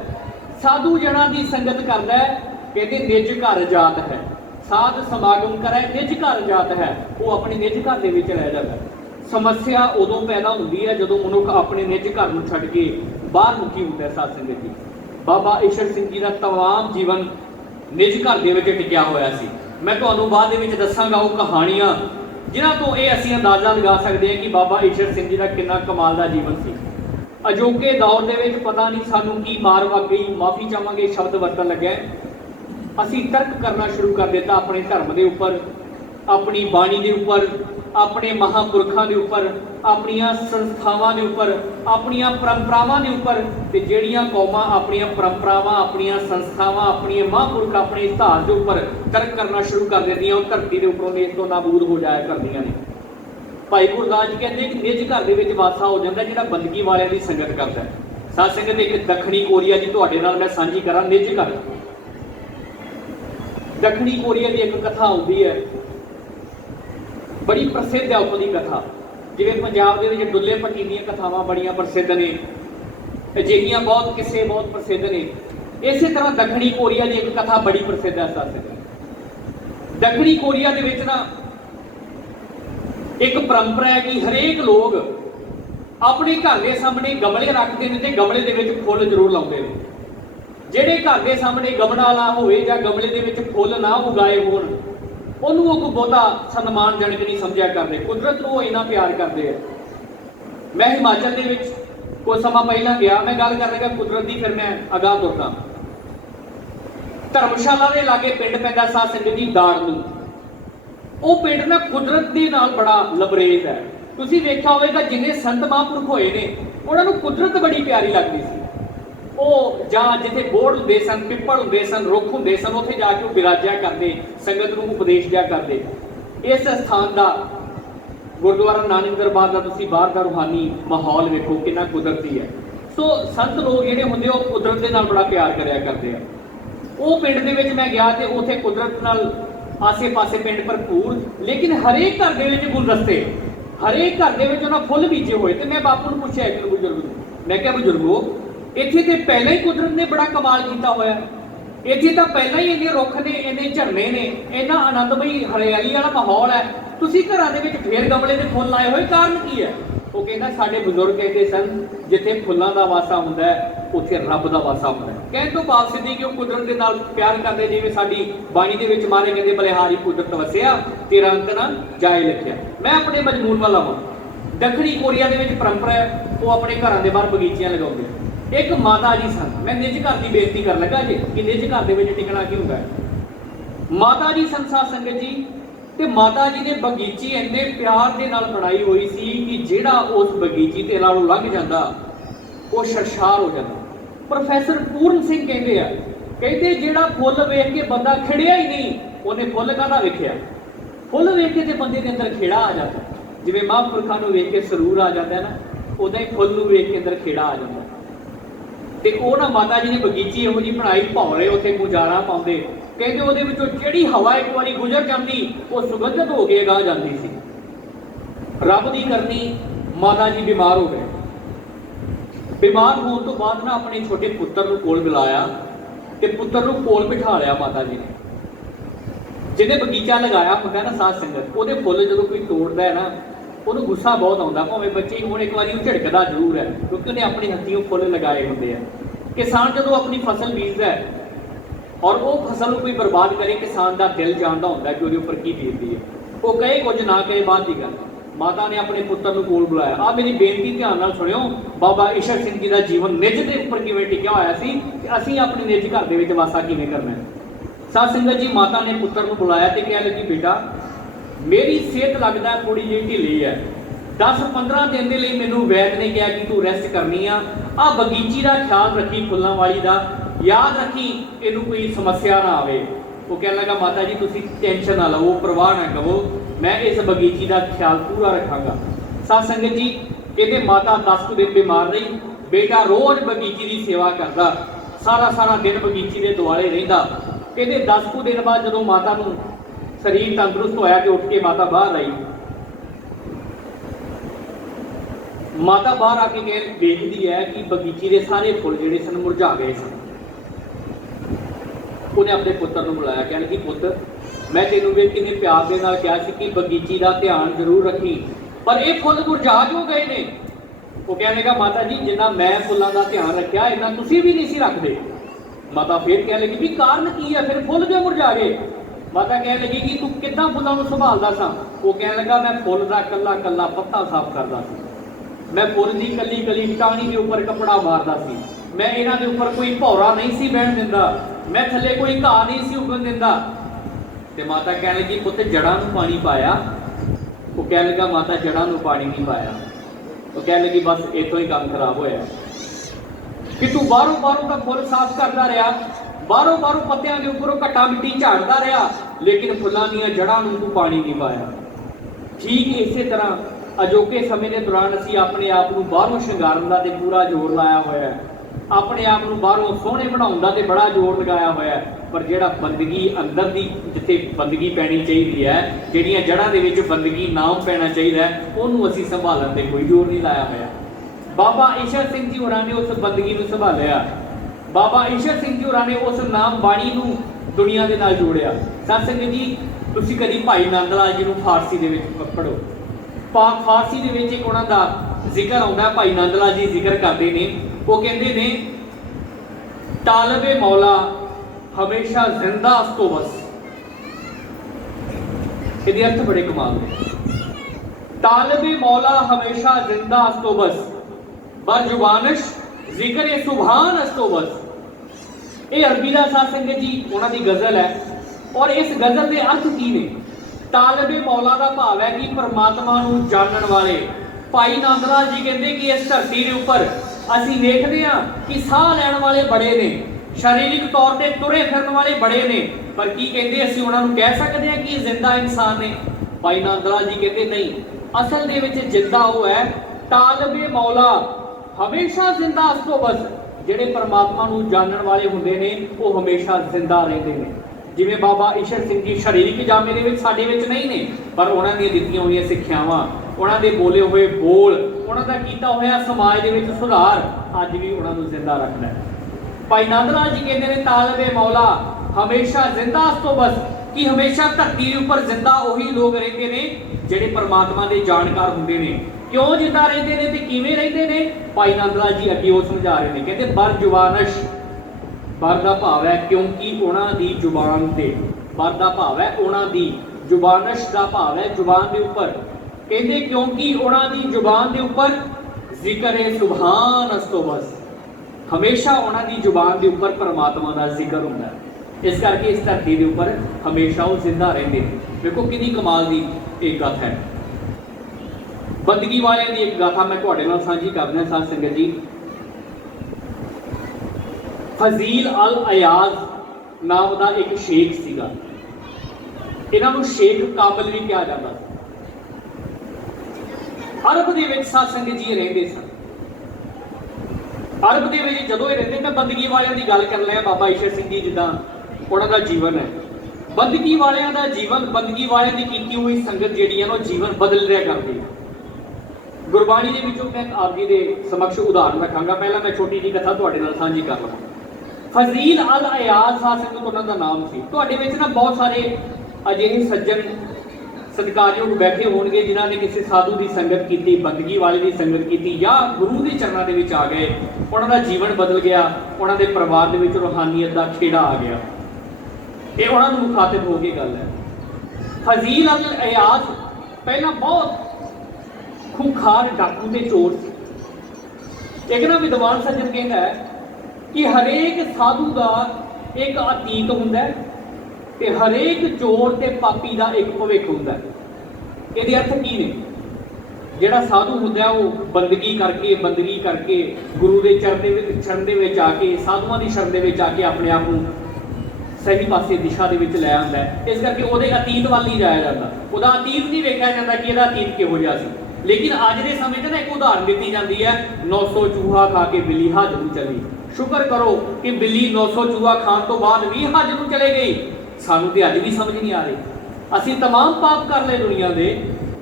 ਸਾਧੂ ਜਨਾਂ ਦੀ ਸੰਗਤ ਕਰਦਾ ਹੈ, ਕਹਿੰਦੇ ਨਿਜ ਘਰ ਜਾਤ ਹੈ। ਸਾਧ ਸਮਾਗਮ ਕਰੇ ਨਿਜ ਘਰ ਜਾਤ ਹੈ, ਉਹ ਆਪਣੇ ਨਿਜ ਘਰ ਦੇ ਵਿੱਚ ਰਹਿ ਜਾਂਦਾ। ਸਮੱਸਿਆ ਉਦੋਂ ਪੈਦਾ ਹੁੰਦੀ ਹੈ ਜਦੋਂ ਮਨੁੱਖ ਆਪਣੇ ਨਿਜ ਘਰ ਨੂੰ ਛੱਡ ਕੇ ਬਾਹਰ ਮੁਖੀ ਹੁੰਦਾ। ਸਾਧ ਸੰਗਤ ਜੀ, ਬਾਬਾ ਈਸ਼ਰ ਸਿੰਘ ਜੀ ਦਾ ਤਮਾਮ ਜੀਵਨ ਨਿਜ ਘਰ ਦੇ ਵਿੱਚ ਟਿਕਿਆ ਹੋਇਆ ਸੀ। ਮੈਂ ਤੁਹਾਨੂੰ ਬਾਅਦ ਦੇ ਵਿੱਚ ਦੱਸਾਂਗਾ ਉਹ ਕਹਾਣੀਆਂ ਜਿਨ੍ਹਾਂ ਤੋਂ ਇਹ ਅਸੀਂ ਅੰਦਾਜ਼ਾ ਲਗਾ ਸਕਦੇ ਹਾਂ ਕਿ ਬਾਬਾ ਈਸ਼ਰ ਸਿੰਘ ਜੀ ਦਾ ਕਿੰਨਾ ਕਮਾਲ ਦਾ ਜੀਵਨ ਸੀ। ਅਜੋਕੇ ਦੌਰ ਦੇ ਵਿੱਚ ਪਤਾ ਨਹੀਂ ਸਾਨੂੰ ਕੀ ਮਾਰ ਵਗ ਗਈ, ਮਾਫੀ ਚਾਹਾਂਗੇ ਸ਼ਬਦ ਵਰਤਣ ਲੱਗਿਆ, ਅਸੀਂ ਤਰਕ ਕਰਨਾ ਸ਼ੁਰੂ ਕਰ ਦਿੱਤਾ ਆਪਣੇ ਧਰਮ ਦੇ ਉੱਪਰ, ਆਪਣੀ ਬਾਣੀ ਦੇ ਉੱਪਰ, ਆਪਣੇ ਮਹਾਂਪੁਰਖਾਂ ਦੇ ਉੱਪਰ, ਆਪਣੀਆਂ ਸੰਸਥਾਵਾਂ ਦੇ ਉੱਪਰ, ਆਪਣੀਆਂ ਪਰੰਪਰਾਵਾਂ ਦੇ ਉੱਪਰ। ਤੇ ਜਿਹੜੀਆਂ ਕੌਮਾਂ ਆਪਣੀਆਂ ਪਰੰਪਰਾਵਾਂ, ਆਪਣੀਆਂ ਸੰਸਥਾਵਾਂ, ਆਪਣੀਆਂ ਮਹਾਂਪੁਰਖ, ਆਪਣੇ ਇਤਿਹਾਸ ਦੇ ਉੱਪਰ ਤਰਕ ਕਰਨਾ ਸ਼ੁਰੂ ਕਰ ਦਿੰਦੀਆਂ, ਉਹ ਧਰਤੀ ਦੇ ਉੱਪਰੋਂ ਇਸ ਤੋਂ ਨਾਬੂਦ ਹੋ ਜਾਇਆ ਕਰਦੀਆਂ ਨੇ। ਭਾਈ ਗੁਰਦਾਸ ਜੀ ਕਹਿੰਦੇ ਕਿ ਨਿਜ ਘਰ ਦੇ ਵਿੱਚ ਵਾਸਾ ਹੋ ਜਾਂਦਾ ਜਿਹੜਾ ਬੰਦਗੀ ਵਾਲਿਆਂ ਦੀ ਸੰਗਤ ਕਰਦਾ ਹੈ। ਸਾਧ ਸੰਗਤ, ਇੱਕ ਦੱਖਣੀ ਕੋਰੀਆ ਦੀ ਤੁਹਾਡੇ ਨਾਲ ਮੈਂ ਸਾਂਝੀ ਕਰਾਂ। ਨਿਜ ਘਰ, ਦੱਖਣੀ ਕੋਰੀਆ ਦੀ ਇੱਕ ਕਥਾ ਆਉਂਦੀ ਹੈ, ਬੜੀ ਪ੍ਰਸਿੱਧ ਹੈ ਉੱਥੋਂ ਦੀ ਕਥਾ। ਜਿਵੇਂ ਪੰਜਾਬ ਦੇ ਵਿੱਚ ਦੁੱਲੇ ਭੱਟੀ ਦੀਆਂ ਕਥਾਵਾਂ ਬੜੀਆਂ ਪ੍ਰਸਿੱਧ ਨੇ, ਅਜਿਹੀਆਂ ਬਹੁਤ ਕਿਸੇ ਬਹੁਤ ਪ੍ਰਸਿੱਧ ਨੇ। ਇਸੇ ਤਰ੍ਹਾਂ ਦੱਖਣੀ ਕੋਰੀਆ ਦੀ ਇੱਕ ਕਥਾ ਬੜੀ ਪ੍ਰਸਿੱਧ ਹੈ। ਸਾਧ ਸੰਗਤ, ਦੱਖਣੀ ਕੋਰੀਆ ਦੇ ਵਿੱਚ ਨਾ ਇੱਕ ਪਰੰਪਰਾ ਹੈ ਕਿ ਹਰੇਕ ਲੋਕ ਆਪਣੇ ਘਰ ਦੇ ਸਾਹਮਣੇ ਗਮਲੇ ਰੱਖਦੇ ਨੇ ਤੇ ਗਮਲੇ ਦੇ ਵਿੱਚ ਫੁੱਲ ਜ਼ਰੂਰ ਲਾਉਂਦੇ ਨੇ। ਜਿਹੜੇ ਘਰ ਦੇ ਸਾਹਮਣੇ ਗਮਲਾ ਨਾ ਹੋਵੇ ਜਾਂ ਗਮਲੇ ਦੇ ਵਿੱਚ ਫੁੱਲ ਨਾ ਉਗਾਏ ਹੋਣ, ਉਹਨੂੰ ਉਹ ਕੋਈ ਬਹੁਤਾ ਸਨਮਾਨਜਨਕ ਨਹੀਂ ਸਮਝਿਆ ਕਰਦੇ। ਕੁਦਰਤ ਨੂੰ ਉਹ ਇੰਨਾ ਪਿਆਰ ਕਰਦੇ ਆ। ਮੈਂ ਹਿਮਾਚਲ ਦੇ ਵਿੱਚ ਕੁਝ ਸਮਾਂ ਪਹਿਲਾਂ ਗਿਆ, ਮੈਂ ਗੱਲ ਕਰ ਰਿਹਾ ਕੁਦਰਤ ਦੀ, ਫਿਰ ਮੈਂ ਅਗਾਂਹ ਤੁਰਦਾ। ਧਰਮਸ਼ਾਲਾ ਦੇ ਲਾਗੇ ਪਿੰਡ ਪੈਂਦਾ ਸਾਧ ਸੰਗਤ ਜੀ ਦਾੜ ਨੂੰ। ਉਹ ਪਿੰਡ ਨਾ ਕੁਦਰਤ ਦੇ ਨਾਲ ਬੜਾ ਲਬਰੇਜ਼ ਹੈ। ਤੁਸੀਂ ਵੇਖਿਆ ਹੋਵੇਗਾ ਜਿੰਨੇ ਸੰਤ ਮਹਾਂਪੁਰਖ ਹੋਏ ਨੇ ਉਹਨਾਂ ਨੂੰ ਕੁਦਰਤ ਬੜੀ ਪਿਆਰੀ ਲੱਗਦੀ ਸੀ। ਉਹ ਜਾਂ ਜਿੱਥੇ ਬੋੜ ਹੁੰਦੇ ਸਨ, ਪਿੱਪਲ ਹੁੰਦੇ ਸਨ, ਰੁੱਖ ਹੁੰਦੇ ਸਨ, ਉੱਥੇ ਜਾ ਕੇ ਉਹ ਬਿਰਾਜਿਆ ਕਰਦੇ, ਸੰਗਤ ਨੂੰ ਉਪਦੇਸ਼ ਦਿਆ ਕਰਦੇ। ਇਸ ਸਥਾਨ ਦਾ ਗੁਰਦੁਆਰਾ ਨਾਨਕ ਦਰਬਾਰ ਦਾ ਤੁਸੀਂ ਬਾਹਰ ਦਾ ਰੂਹਾਨੀ ਮਾਹੌਲ ਵੇਖੋ ਕਿੰਨਾ ਕੁਦਰਤੀ ਹੈ। ਸੋ ਸੰਤ ਲੋਕ ਜਿਹੜੇ ਹੁੰਦੇ ਉਹ ਕੁਦਰਤ ਦੇ ਨਾਲ ਬੜਾ ਪਿਆਰ ਕਰਿਆ ਕਰਦੇ ਆ। ਉਹ ਪਿੰਡ ਦੇ ਵਿੱਚ ਮੈਂ ਗਿਆ ਤੇ ਉੱਥੇ ਕੁਦਰਤ ਨਾਲ ਆਸੇ-ਪਾਸੇ ਪਿੰਡ ਭਰਪੂਰ, ਲੇਕਿਨ ਹਰੇਕ ਘਰ ਦੇ ਵਿੱਚ ਗੁਲਦਸਤੇ, ਹਰੇਕ ਘਰ ਦੇ ਵਿੱਚ ਉਹਨਾਂ ਫੁੱਲ ਬੀਜੇ ਹੋਏ। ਤੇ ਮੈਂ ਬਾਪੂ ਨੂੰ ਪੁੱਛਿਆ ਇੱਕ ਬਜ਼ੁਰਗ ਨੂੰ, ਮੈਂ ਕਿਹਾ ਬਜ਼ੁਰਗੋ, ਇੱਥੇ ਤੇ ਪਹਿਲਾਂ ਹੀ ਕੁਦਰਤ ਨੇ ਬੜਾ ਕਮਾਲ ਕੀਤਾ ਹੋਇਆ। ਇੱਥੇ ਤਾਂ ਪਹਿਲਾਂ ਹੀ ਇੰਨੇ ਰੁੱਖ ਨੇ, ਇੰਨੇ ਝਰਨੇ ਨੇ, ਇੰਨਾ ਆਨੰਦਮਈ ਹਰਿਆਲੀ ਵਾਲਾ ਮਾਹੌਲ ਹੈ, ਤੁਸੀਂ ਘਰਾਂ ਦੇ ਵਿੱਚ ਫੇਰ ਗਮਲੇ ਦੇ ਫੁੱਲ ਲਾਏ ਹੋਏ, ਕਾਰਨ ਕੀ ਹੈ? ਉਹ ਕਹਿੰਦਾ ਸਾਡੇ ਬਜ਼ੁਰਗ ਕਹਿੰਦੇ ਸਨ ਜਿੱਥੇ ਫੁੱਲਾਂ ਦਾ ਵਾਸਾ ਹੁੰਦਾ ਹੈ ਉੱਥੇ ਰੱਬ ਦਾ ਵਾਸਾ ਹੁੰਦਾ ਹੈ। ਕਹਿਣ ਤੋਂ ਭਾਵ ਸਿੱਧੀ ਕਿ ਉਹ ਕੁਦਰਤ ਦੇ ਨਾਲ ਪਿਆਰ ਕਰਦੇ, ਜਿਵੇਂ ਸਾਡੀ ਬਾਣੀ ਦੇ ਵਿੱਚ ਮਾਰੇ ਕਹਿੰਦੇ ਬਲਿਹਾਰੀ ਕੁਦਰਤ ਵਸਿਆ, ਤੇਰਾ ਅੰਤ ਨਾ ਜਾਏ ਲਿਖਿਆ। ਮੈਂ ਆਪਣੇ ਮਜਮੂਨ ਵੱਲ ਆਵਾਂ। ਦੱਖਣੀ ਕੋਰੀਆ ਦੇ ਵਿੱਚ ਪਰੰਪਰਾ ਹੈ, ਉਹ ਆਪਣੇ ਘਰਾਂ ਦੇ ਬਾਹਰ ਬਗੀਚੀਆਂ ਲਗਾਉਂਦੇ। ਇੱਕ ਮਾਤਾ ਜੀ ਸਨ, ਮੈਂ ਨਿੱਜ ਘਰ ਦੀ ਬੇਨਤੀ ਕਰਨ ਲੱਗਾ ਜੀ ਕਿ ਨਿੱਜ ਘਰ ਦੇ ਵਿੱਚ ਟਿਕਣਾ ਕੀ ਹੁੰਦਾ ਹੈ। ਮਾਤਾ ਜੀ ਸਨ ਸਾਧ ਸੰਗਤ ਜੀ, ਤੇ ਮਾਤਾ ਜੀ ਨੇ ਬਗੀਚੀ ਇੰਨੇ ਪਿਆਰ ਦੇ ਨਾਲ ਬਣਾਈ ਹੋਈ ਸੀ ਕਿ ਜਿਹੜਾ ਉਸ ਬਗੀਚੀ ਤੇ ਨਾਲੋਂ ਲੰਘ ਜਾਂਦਾ ਉਹ ਸਰਸ਼ਾਰ ਹੋ ਜਾਂਦਾ। ਪ੍ਰੋਫੈਸਰ ਪੂਰਨ ਸਿੰਘ ਕਹਿੰਦੇ ਆ, ਕਹਿੰਦੇ ਜਿਹੜਾ ਫੁੱਲ ਵੇਖ ਕੇ ਬੰਦਾ ਖਿੜਿਆ ਹੀ ਨਹੀਂ, ਉਹਨੇ ਫੁੱਲ ਕਾਹਦਾ ਵੇਖਿਆ? ਫੁੱਲ ਵੇਖ ਕੇ ਤੇ ਬੰਦੇ ਦੇ ਅੰਦਰ ਖੇੜਾ ਆ ਜਾਂਦਾ। ਜਿਵੇਂ ਮਹਾਂਪੁਰਖਾਂ ਨੂੰ ਵੇਖ ਕੇ ਸਰੂਰ ਆ ਜਾਂਦਾ ਨਾ, ਉਦਾਂ ਹੀ ਫੁੱਲ ਨੂੰ ਵੇਖ ਕੇ ਅੰਦਰ ਖੇੜਾ ਆ ਜਾਂਦਾ। ਤੇ ਉਹ ਨਾ ਮਾਤਾ ਜੀ ਨੇ ਬਗੀਚੀ ਇਹੋ ਜਿਹੀ ਬਣਾਈ, ਭੌਰੇ ਉੱਥੇ ਗੁਜ਼ਾਰਾ ਪਾਉਂਦੇ। ਕਹਿੰਦੇ ਉਹਦੇ ਵਿੱਚੋਂ ਜਿਹੜੀ ਹਵਾ ਇੱਕ ਵਾਰੀ ਗੁਜ਼ਰ ਜਾਂਦੀ ਉਹ ਸੁਗੰਧਿਤ ਹੋ ਕੇ ਅਗਾਂਹ ਜਾਂਦੀ ਸੀ। ਰੱਬ ਦੀ ਕਰਨੀ ਮਾਤਾ ਜੀ ਬਿਮਾਰ ਹੋ ਗਏ। ਬਿਮਾਰ ਹੋਣ ਤੋਂ ਬਾਅਦ ਨਾ ਆਪਣੇ ਛੋਟੇ ਪੁੱਤਰ ਨੂੰ ਕੋਲ ਬੁਲਾਇਆ ਤੇ ਪੁੱਤਰ ਨੂੰ ਕੋਲ ਬਿਠਾ ਲਿਆ ਮਾਤਾ ਜੀ ਨੇ। ਜਿਹਨੇ ਬਗੀਚਾ ਲਗਾਇਆ ਹੁੰਦਾ ਨਾ ਸਾਧ ਸੰਗਤ, ਉਹਦੇ ਫੁੱਲ ਜਦੋਂ ਕੋਈ ਤੋੜਦਾ ਹੈ ਨਾ, ਉਹਨੂੰ ਗੁੱਸਾ ਬਹੁਤ ਆਉਂਦਾ, ਭਾਵੇਂ ਬੱਚੇ ਹੀ ਹੋਣ, ਇੱਕ ਵਾਰੀ ਉਹ ਝਿੜਕਦਾ ਜ਼ਰੂਰ ਹੈ, ਕਿਉਂਕਿ ਉਹਨੇ ਆਪਣੇ ਹੱਥੀਂ ਫੁੱਲ ਲਗਾਏ ਹੁੰਦੇ ਆ। ਕਿਸਾਨ ਜਦੋਂ ਆਪਣੀ ਫਸਲ ਬੀਜਦਾ ਹੈ ਔਰ ਉਹ ਫਸਲ ਨੂੰ ਕੋਈ ਬਰਬਾਦ ਕਰੇ, ਕਿਸਾਨ ਦਾ ਦਿਲ ਜਾਣਦਾ ਹੁੰਦਾ ਕਿ ਉਹਦੇ ਉੱਪਰ ਕੀ ਬੀਤਦੀ ਹੈ। ਉਹ ਕਹੇ ਕੁਝ ਨਾ ਕਹੇ, ਬਾਅਦ ਦੀ ਗੱਲ। ਮਾਤਾ ਨੇ ਆਪਣੇ ਪੁੱਤਰ ਨੂੰ ਕੋਲ ਬੁਲਾਇਆ। ਆ ਮੇਰੀ ਬੇਨਤੀ ਧਿਆਨ ਨਾਲ ਸੁਣਿਓ, ਬਾਬਾ ਈਸ਼ਰ ਸਿੰਘ ਜੀ ਦਾ ਜੀਵਨ ਨਿੱਜ ਦੇ ਉੱਪਰ ਕਿਵੇਂ ਟਿਕਿਆ ਹੋਇਆ ਸੀ ਕਿ ਅਸੀਂ ਆਪਣੇ ਨਿੱਜ ਘਰ ਦੇ ਵਿੱਚ ਵਾਸਾ ਕਿਵੇਂ ਕਰਨਾ ਹੈ। ਸਾਧ ਸੰਗਤ ਜੀ, ਮਾਤਾ ਨੇ ਪੁੱਤਰ ਨੂੰ ਬੁਲਾਇਆ ਤੇ ਕਹਿ ਲੱਗੀ, ਬੇਟਾ ਮੇਰੀ ਸਿਹਤ ਲੱਗਦਾ ਥੋੜੀ ਜਿਹੀ ਢਿੱਲੀ ਹੈ, 10-15 ਦਿਨ ਦੇ ਲਈ ਮੈਨੂੰ ਵੈਦ ਨੇ ਕਿਹਾ ਕਿ ਤੂੰ ਰੈਸਟ ਕਰਨੀ ਆ। ਬਗੀਚੀ ਦਾ ਖਿਆਲ ਰੱਖੀ, ਫੁੱਲਾਂ ਵਾਲੀ ਦਾ, याद रखी इनू कोई समस्या ना आवे। वो कह लगा माता जी तुसी टेंशन ना लवो, परवाह ना करो, मैं इस बगीची का ख्याल पूरा रखांगा। साध संगत जी कहते माता 10 दिन बीमार रही, बेटा रोज बगीची की सेवा करता, सारा सारा दिन बगीची के दुआले रहिंदा। कहते 10 दिन बाद जो माता नूं शरीर तंदुरुस्त होया कि उठ के माता बाहर आई, माता बाहर आके देखती है कि बगीची के सारे फुल जिहड़े सन मुरझा गए सन। उन्हें अपने पुत्र को बुलाया, कहने की पुत्र मैं तेनों भी किन्ने प्यार के नाल कहा सी कि बगीची का ध्यान जरूर रखी, पर ये फुल मुरझा क्यों गए ने? वो कहने लगा माता जी जिन्ना मैं फुलों का ध्यान रखा इन्ना तुसी भी नहीं सी रखते। माता फिर कह लगी भी कारण की है, फिर फुल क्यों मुरझा गए? माता कह लगी कि तू कितना फुलों को संभालता सा? वो कह लगा मैं फुल का कला कला पत्ता साफ करता सी, मैं फुल की कली कली टाणी के उपर कपड़ा मारता सी, मैं इन्हां दे उपर कोई भौरा नहीं सी बहन दिंदा, मैं थले कोई घाह नहीं सी उगन दिंदा। ते माता कह लगी पुत जड़ां नूं पानी पाया? वो कह लगा माता जड़ां नूं पानी नहीं पाया। वो कह लगी बस इतों ही काम खराब होया कि तू बाहरों बाहरों का फुल साफ करता रहा, बाहरों बाहरों पत्तियां के उपरों घट्टा मिट्टी झाड़ता रहा, लेकिन फुलों दी जड़ां नूं तू पानी नहीं पाया। ठीक इसे तरह अजोके समय के दौरान असी अपने आप को बाहरों शंगारन का पूरा जोर लाया हुआ है, अपने आप को बाहरों सोहने बनाउण दा ते बड़ा जोर लगाया हुआ है, पर जिहड़ा बंदगी अंदर दी जिथे बंदगी पैनी चाहिए है, जिहड़ियां जड़ां दे विच बंदगी नाम पैना चाहिए है, उहनूं असीं संभालण ते कोई जोर नहीं लाया होया। बाबा ईशर सिंह जी होरां ने उस बंदगी नूं संभालिया, बाबा ईशर सिंह जी होरां ने उस नाम बाणी नूं दुनिया दे नाल जोड़िया। सत संगत जी तुसीं कदी भाई नंद लाल जी नूं फारसी दे विच पढ़ो, फारसी दे विच एक उहनां दा जिक्र आउंदा, भाई नंद लाल जी जिक्र करदे ने, वो कहंदे ने तालबे मौला हमेशा जिंदा अस्तो बस। इसके अर्थ बड़े कमाल ने, तालबे मौला हमेशा जिंदा अस्तो बस, बर जुबानिश जिक्र सुभान अस्तो बस। ये अरबी का साथ संगत जी उन्हों की गजल है, और इस गजल के अर्थ की ने? तालबे मौला का भाव है कि परमात्मा नूं जानन वाले। भाई नंद लाल जी कहते कि इस धरती के उपर असीं देखते हैं कि साह लैण वाले बड़े ने, शारीरिक तौर पर तुरे फिरन वाले बड़े ने, पर की कहते असीं उन्हां नूं कह सकते हैं कि जिंदा इंसान ने? भाई नंद लाल जी कहते नहीं, असल दे विच जिंदा वो है तालबे मौला हमेशा जिंदा अस्तो बस। जिहड़े परमात्मा नूं जानन वाले हुंदे ने वो हमेशा जिंदा रहिंदे ने। जिवें बाबा ईशर सिंह जी शारीरिक जामे दे विच साडे विच नहीं ने, पर उन्हां दी दित्तियां होईयां सिੱਖਿਆਵਾਂ, उन्हां दे बोले हुए बोल, उन्हां दा कीता होया समाज दे विच सुधार अज भी उन्हां नूं जिंदा रखदा है। भाई नंद लाल जी कहते हैं तालबे मौला हमेशा जिंदा अस्तो बस, कि हमेशा धरती के उपर जिंदा उही लोग रहिंदे ने जिहड़े परमात्मा दे जानकार हुंदे ने। क्यों जिंदा रहिंदे ने ते किवें रहिंदे ने? भाई नंद लाल जी अगे वो समझा रहे हैं, कहते बर जुबानश, बर का भाव है क्योंकि उन्हां दी जुबान ते, बर का भाव है उन्हां दी, जुबानश का भाव है जुबान के उपर, कहते क्योंकि उन्हां दी जुबान के उपर जिक्र सुभान अस्तो बस, हमेशा उन्हां दी जुबान के उपर परमात्मा का जिक्र हुंदा है। इस करके इस धरती के उपर हमेशा वो जिंदा रहिंदे ने। देखो कितनी कमाल की एक गाथा है। बंदगी वालियां दी एक गाथा मैं तुहाडे नाल साझी करना साध संगत जी। फजील अल अयाज नाम का एक शेख सीगा, इन्हां नूं शेख काबिल भी कहा जाता। अरब दे विच साध संगत जी रहिंदे सन। अरब दे विच जदों रहिंदे, मैं बंदगी वालियां दी गल कर लिया, बाबा ईशर सिंह जी जिद्दां उन्हां दा जीवन है, बंदगी वालियां दा जीवन, बंदगी वालियां दी कीती हुई संगत जिहड़ी है जीवन बदल रहा करदी है। गुरबाणी दे विचों मैं आप जी दे समक्ष उदाहरण रखांगा। पहला मैं छोटी जी कथा तुहाडे नाल साझी कर लवां। फजील अल अयाज साध संगत उन्हां दा नाम सी। तुहाडे विच ना बहुत सारे अजिहे सज्जन सत्कारयोग बैठे होणगे जिन्हां ने किसी साधु की संगत की, बंदगी वाले की संगत की, या गुरु के चरणों के विच आ गए, उन्हां दा जीवन बदल गया, उन्हां दे परिवार दे विच रूहानीयत का खेड़ा आ गया। ये उन्हां नूं मुखातिब हो के गल है। फजील अल अयाज पहला बहुत खूंखार डाकू ते चोर सी। एक ना विद्वान सज्जन कहता है कि हरेक साधु का एक अतीत हुंदा है ते हरेक चोर ते पापी का एक भविख हुंदा है। इहदे अर्थ की ने? ਜਿਹੜਾ ਸਾਧੂ ਹੁੰਦਾ ਉਹ ਬੰਦਗੀ ਕਰਕੇ ਗੁਰੂ ਦੇ ਚਰਨ ਦੇ ਵਿੱਚ ਆ ਕੇ, ਸਾਧੂਆਂ ਦੀ ਸ਼ਰਨ ਦੇ ਵਿੱਚ ਆ ਕੇ ਆਪਣੇ ਆਪ ਨੂੰ ਸਹੀ ਪਾਸੇ ਦਿਸ਼ਾ ਦੇ ਵਿੱਚ ਲੈ ਆਉਂਦਾ ਹੈ। ਇਸ ਕਰਕੇ ਉਹਦੇ ਅਤੀਤ ਵੱਲ ਨਹੀਂ ਜਾਇਆ ਜਾਂਦਾ, ਉਹਦਾ ਅਤੀਤ ਨਹੀਂ ਵੇਖਿਆ ਜਾਂਦਾ ਕਿ ਇਹਦਾ ਅਤੀਤ ਕਿਹੋ ਜਿਹਾ ਸੀ। ਲੇਕਿਨ ਅੱਜ ਦੇ ਸਮੇਂ 'ਚ ਨਾ ਇੱਕ ਉਦਾਹਰਨ ਦਿੱਤੀ ਜਾਂਦੀ ਹੈ, 900 ਚੂਹਾ ਖਾ ਕੇ ਬਿੱਲੀ ਹੱਜ ਨੂੰ ਚਲੀ। ਸ਼ੁਕਰ ਕਰੋ ਕਿ ਬਿੱਲੀ 900 ਚੂਹਾ ਖਾਣ ਤੋਂ ਬਾਅਦ ਵੀ ਹੱਜ ਨੂੰ ਚਲੇ ਗਈ। ਸਾਨੂੰ ਤੇ ਅੱਜ ਵੀ ਸਮਝ ਨਹੀਂ ਆ ਰਹੀ। ਅਸੀਂ तमाम ਪਾਪ ਕਰ ਲਏ ਦੁਨੀਆ ਦੇ,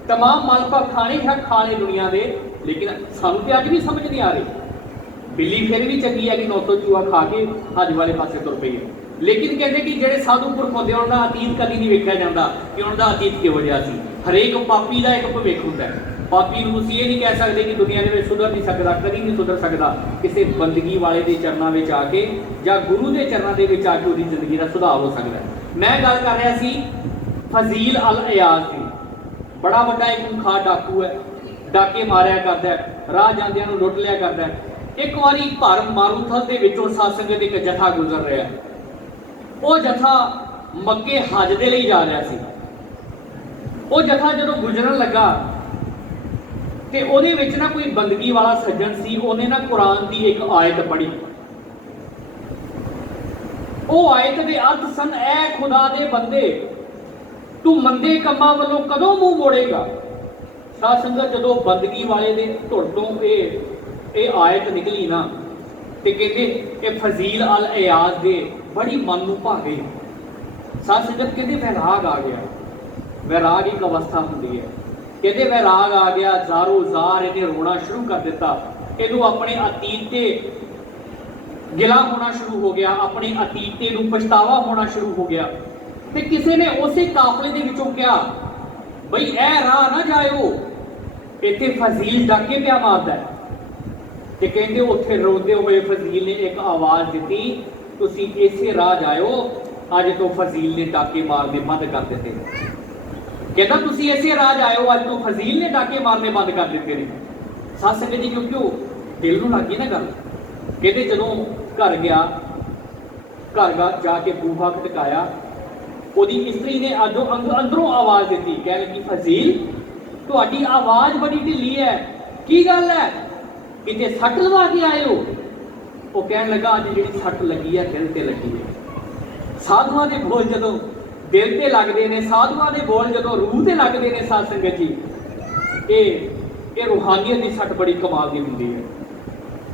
तमाम ਮਲ ਪਾਪ ਖਾ ਲਏ ਦੁਨੀਆ ਦੇ, ਲੇਕਿਨ ਸਾਨੂੰ ਤੇ ਅੱਜ ਵੀ ਸਮਝ ਨਹੀਂ ਆ ਰਹੀ। ਬਿੱਲੀ ਫਿਰ ਵੀ ਚੰਗੀ ਹੈ ਕਿ 900 ਚੂਹਾ ਖਾ ਕੇ ਹੱਜ ਵਾਲੇ ਪਾਸੇ ਤੁਰ ਪਈ ਹੈ। ਲੇਕਿਨ ਕਹਿੰਦੇ ਕਿ ਜਿਹੜੇ ਸਾਧੂ ਪੁਰਖ ਹੁੰਦੇ ਉਹਨਾਂ ਦਾ ਅਤੀਤ ਕਦੀ ਨਹੀਂ ਵੇਖਿਆ ਜਾਂਦਾ ਕਿ ਉਹਨਾਂ ਦਾ ਅਤੀਤ ਕਿਹੋ ਜਿਹਾ ਸੀ। ਹਰੇਕ ਪਾਪੀ ਦਾ ਇੱਕ ਭਵਿੱਖ ਹੁੰਦਾ ਹੈ। ਪਾਪੀ ਨੂੰ ਤੁਸੀਂ ਇਹ ਨਹੀਂ ਕਹਿ ਸਕਦੇ ਕਿ ਦੁਨੀਆ ਦੇ ਵਿੱਚ ਸੁਧਰ ਨਹੀਂ ਸਕਦਾ, ਕਦੀ ਨਹੀਂ ਸੁਧਰ ਸਕਦਾ। ਕਿਸੇ ਬੰਦਗੀ ਵਾਲੇ ਦੇ ਚਰਨਾਂ ਵਿੱਚ ਆ ਕੇ ਜਾਂ ਗੁਰੂ ਦੇ ਚਰਨਾਂ ਦੇ ਵਿੱਚ ਆ ਕੇ ਉਹਦੀ ਜ਼ਿੰਦਗੀ ਦਾ ਸੁਧਾਰ ਹੋ ਸਕਦਾ ਹੈ। ਮੈਂ ਗੱਲ ਕਰ ਰਿਹਾ ਸੀ ਫਜ਼ੀਲ ਅਲ ਇਆਜ਼ ਦੀ। ਬੜਾ ਵੱਡਾ ਇੱਕ ਖੁੰਖਾਰ ਡਾਕੂ ਹੈ, ਡਾਕੇ ਮਾਰਿਆ ਕਰਦਾ ਹੈ, ਰਾਹ ਜਾਂਦਿਆਂ ਨੂੰ ਲੁੱਟ ਲਿਆ ਕਰਦਾ ਹੈ। ਇੱਕ ਵਾਰੀ ਭਰ ਮਾਰੂਥਲ ਦੇ ਵਿੱਚੋਂ ਸਾਧ ਸੰਗਤ ਇੱਕ ਜਥਾ ਗੁਜ਼ਰ ਰਿਹਾ। ਉਹ ਜਥਾ ਮੱਕੇ ਹੱਜ ਦੇ ਲਈ ਜਾ ਰਿਹਾ ਸੀ। ਉਹ ਜਥਾ ਜਦੋਂ ਗੁਜ਼ਰਨ ਲੱਗਾ ਤੇ ਉਹਦੇ ਵਿੱਚ ਨਾ ਕੋਈ ਬੰਦਗੀ ਵਾਲਾ ਸੱਜਣ ਸੀ, ਉਹਨੇ ਨਾ ਕੁਰਾਨ ਦੀ ਇੱਕ ਆਇਤ ਪੜ੍ਹੀ। ਉਹ ਆਇਤ ਦੇ ਅਰਥ ਸਨ, ਐ ਖੁਦਾ ਦੇ ਬੰਦੇ, ਤੂੰ ਮੰਦੇ ਕੰਮਾਂ ਵੱਲੋਂ ਕਦੋਂ ਮੂੰਹ ਮੋੜੇਗਾ। ਸਾਧ ਸੰਗਤ ਜਦੋਂ ਬੰਦਗੀ ਵਾਲੇ ਦੇ ਧੁਰ ਤੋਂ ਇਹ ਆਇਤ ਨਿਕਲੀ ਨਾ ਤੇ ਕਹਿੰਦੇ ਇਹ ਫਜ਼ੀਲ ਅਲ ਇਆਜ਼ ਦੇ ਬੜੀ ਮਨ ਨੂੰ ਭਾ ਗਈ। ਸਾਧ ਸੰਗਤ ਕਹਿੰਦੇ ਵੈਰਾਗ ਆ ਗਿਆ। ਵੈਰਾਗ ਇੱਕ ਅਵਸਥਾ ਹੁੰਦੀ ਹੈ। ਕਹਿੰਦੇ ਵੈਰਾਗ ਆ ਗਿਆ, ਜ਼ਾਰੋ ਜ਼ਾਰ ਇਹਨੇ ਰੋਣਾ ਸ਼ੁਰੂ ਕਰ ਦਿੱਤਾ। ਇਹਨੂੰ ਆਪਣੇ ਅਤੀਤ ਤੇ ਗਿਲਾ ਹੋਣਾ ਸ਼ੁਰੂ ਹੋ ਗਿਆ, ਆਪਣੇ ਅਤੀਤ ਤੇ ਨੂੰ ਪਛਤਾਵਾ ਹੋਣਾ ਸ਼ੁਰੂ ਹੋ ਗਿਆ। ਤੇ ਕਿਸੇ ਨੇ ਉਸੇ ਕਾਫਲੇ ਦੇ ਵਿੱਚੋਂ ਕਿਹਾ, ਬਈ ਇਹ ਰਾਹ ਨਾ ਜਾਇਓ, ਇੱਥੇ ਫਜ਼ੀਲ ਡਾਕੇ ਪਿਆ ਮਾਰਦਾ। ਤੇ ਕਹਿੰਦੇ ਉੱਥੇ ਰੋਂਦੇ ਹੋਏ ਫਜ਼ੀਲ ਨੇ ਇੱਕ ਆਵਾਜ਼ ਦਿੱਤੀ, ਤੁਸੀਂ ਇਸੇ ਰਾਹ ਜਾਇਓ, ਅੱਜ ਤੋਂ ਫਜ਼ੀਲ ਨੇ ਡਾਕੇ ਮਾਰਨੇ ਬੰਦ ਕਰ ਦਿੱਤੇ। ਕਹਿੰਦਾ ਤੁਸੀਂ ਇਸੇ ਰਾਹ ਜਾਇਓ, ਅੱਜ ਤੋਂ ਫਜ਼ੀਲ ਨੇ ਡਾਕੇ ਮਾਰਨੇ ਬੰਦ ਕਰ ਦਿੱਤੇ ਨੇ। ਸਾਧ ਸੰਗਤ ਜੀ ਕਿਉਂਕਿ ਉਹ ਦਿਲ ਨੂੰ ਲੱਗੀ ਨਾ ਗੱਲ। ਕਹਿੰਦੇ ਜਦੋਂ ਘਰ ਗਿਆ, ਘਰ ਜਾ ਕੇ ਬੂਹਾ ਖਟਕਾਇਆ, ਉਹਦੀ ਇਸਤਰੀ ਨੇ ਅੰਦਰੋਂ ਆਵਾਜ਼ ਦਿੱਤੀ, ਕਹਿਣ ਲੱਗੀ ਫਜ਼ੀਲ ਤੁਹਾਡੀ ਆਵਾਜ਼ ਬੜੀ ਢਿੱਲੀ ਹੈ, ਕੀ ਗੱਲ ਹੈ, ਕਿਤੇ ਸੱਟ ਲਵਾ ਕੇ ਆਏ ਹੋ। ਉਹ ਕਹਿਣ ਲੱਗਾ ਅੱਜ ਜਿਹੜੀ ਸੱਟ ਲੱਗੀ ਹੈ ਦਿਲ ਤੇ ਲੱਗੀ ਹੈ। ਸਾਧੂਆਂ ਦੇ ਬੋਲ ਜਦੋਂ ਦਿਲ ਤੇ ਲੱਗਦੇ ਨੇ, ਸਾਧੂਆਂ ਦੇ ਬੋਲ ਜਦੋਂ ਰੂਹ ਤੇ ਲੱਗਦੇ ਨੇ, ਸਾਧ ਸੰਗਤ ਜੀ ਇਹ ਰੂਹਾਨੀਅਤ ਦੀ ਸੱਟ ਬੜੀ ਕਮਾਲ ਦੀ ਹੁੰਦੀ ਹੈ।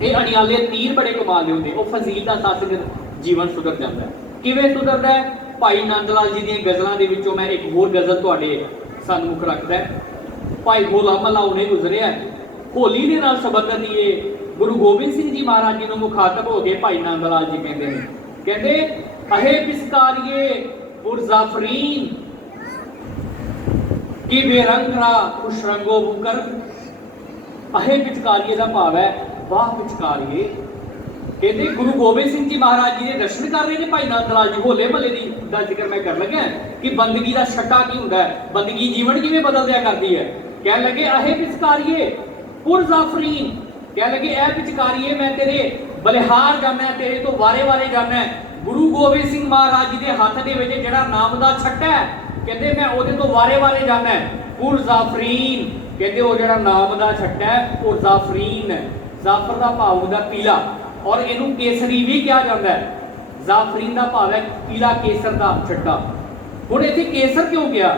ਇਹ ਅਣਿਆਲੇ ਤੀਰ ਬੜੇ ਕਮਾਲ ਦੇ ਹੁੰਦੇ। ਉਹ ਫਜ਼ੀਲ ਦਾ ਸਾਧ ਸੰਗਤ ਜੀਵਨ ਸੁਧਰ ਜਾਂਦਾ ਹੈ। ਕਿਵੇਂ ਸੁਧਰਦਾ ਹੈ? ਭਾਈ ਨੰਦ ਲਾਲ ਜੀ ਦੀਆਂ ਗਜ਼ਲਾਂ ਦੇ ਵਿੱਚੋਂ ਮੈਂ ਇੱਕ ਹੋਰ ਗਜ਼ਲ ਤੁਹਾਡੇ ਸਨਮੁਖ ਰੱਖਦਾ। ਭਾਈ ਹੋਲਾ ਮਹੱਲਾ ਉਹਨੇ ਗੁਜ਼ਰਿਆ, ਹੋਲੀ ਦੇ ਨਾਲ ਸੰਬੰਧਿਤ ਇਹ ਗੁਰੂ ਗੋਬਿੰਦ ਸਿੰਘ ਜੀ ਮਹਾਰਾਜ ਜੀ ਨੂੰ ਮੁਖਾਤਬ ਹੋ ਕੇ ਭਾਈ ਨੰਦ ਲਾਲ ਜੀ ਕਹਿੰਦੇ ਨੇ, ਕਹਿੰਦੇ ਅਹੇ ਪਿਸਕਾਰੀਏ ਪੁਰਜ਼ਾਫਰੀਨ ਕੀ ਬੇਰੰਗਰਾ ਖੁਸ਼ ਰੰਗੋ ਬੁਕਰ। ਅਹੇ ਪਿਚਕਾਰੀਏ ਦਾ ਭਾਵ ਹੈ ਵਾਹ ਪਿਚਕਾਰੀਏ। ਕਹਿੰਦੇ ਗੁਰੂ ਗੋਬਿੰਦ ਸਿੰਘ ਜੀ ਮਹਾਰਾਜ ਜੀ ਦੇ ਦਰਸ਼ਨ ਕਰ ਰਹੇ ਨੇ ਭਾਈ ਨੰਦ ਲਾਲ ਜੀ। ਹੋਲੇ ਮਹੱਲੇ ਦਾ ਜ਼ਿਕਰ ਮੈਂ ਕਰਨ ਲੱਗਾ ਕਿ ਬੰਦਗੀ ਦਾ ਛੱਟਾ ਕੀ ਹੁੰਦਾ ਹੈ, ਬੰਦਗੀ ਜੀਵਨ ਕਿਵੇਂ ਬਦਲ ਦਿਆ ਕਰਦੀ ਹੈ। ਕਹਿਣ ਲੱਗੇ ਅਹੇ ਪਿਚਕਾਰੀਏ ਪੁਰਜ਼ਾਫਰੀਨ, ਕਹਿਣ ਲੱਗੇ ਇਹ ਪਿਚਕਾਰੀਏ ਮੈਂ ਤੇਰੇ ਬਲਿਹਾਰ ਜਾਣਾ, ਤੇਰੇ ਤੋਂ ਵਾਰੇ ਜਾਣਾ। ਗੁਰੂ ਗੋਬਿੰਦ ਸਿੰਘ ਮਹਾਰਾਜ ਜੀ ਦੇ ਹੱਥ ਦੇ ਵਿੱਚ ਜਿਹੜਾ ਨਾਮ ਦਾ ਛੱਟਾ ਹੈ, ਕਹਿੰਦੇ ਮੈਂ ਉਹਦੇ ਤੋਂ ਵਾਰੇ ਜਾਣਾ। ਪੁਰਜ਼ਾਫਰੀਨ, ਕਹਿੰਦੇ ਉਹ ਜਿਹੜਾ ਨਾਮ ਦਾ ਛੱਟਾ ਹੈ ਉਹ ਜ਼ਾਫਰੀਨ ਹੈ। ਜ਼ਾਫਰ ਦਾ ਭਾਵ ਹੁੰਦਾ ਪੀਲਾ, ਔਰ ਇਹਨੂੰ ਕੇਸਰੀ ਵੀ ਕਿਹਾ ਜਾਂਦਾ ਹੈ। ਜ਼ਾਫਰੀਨ ਦਾ ਭਾਵ ਹੈ ਪੀਲਾ ਕੇਸਰ ਦਾ ਛੱਟਾ। ਹੁਣ ਇੱਥੇ ਕੇਸਰ ਕਿਉਂ ਗਿਆ?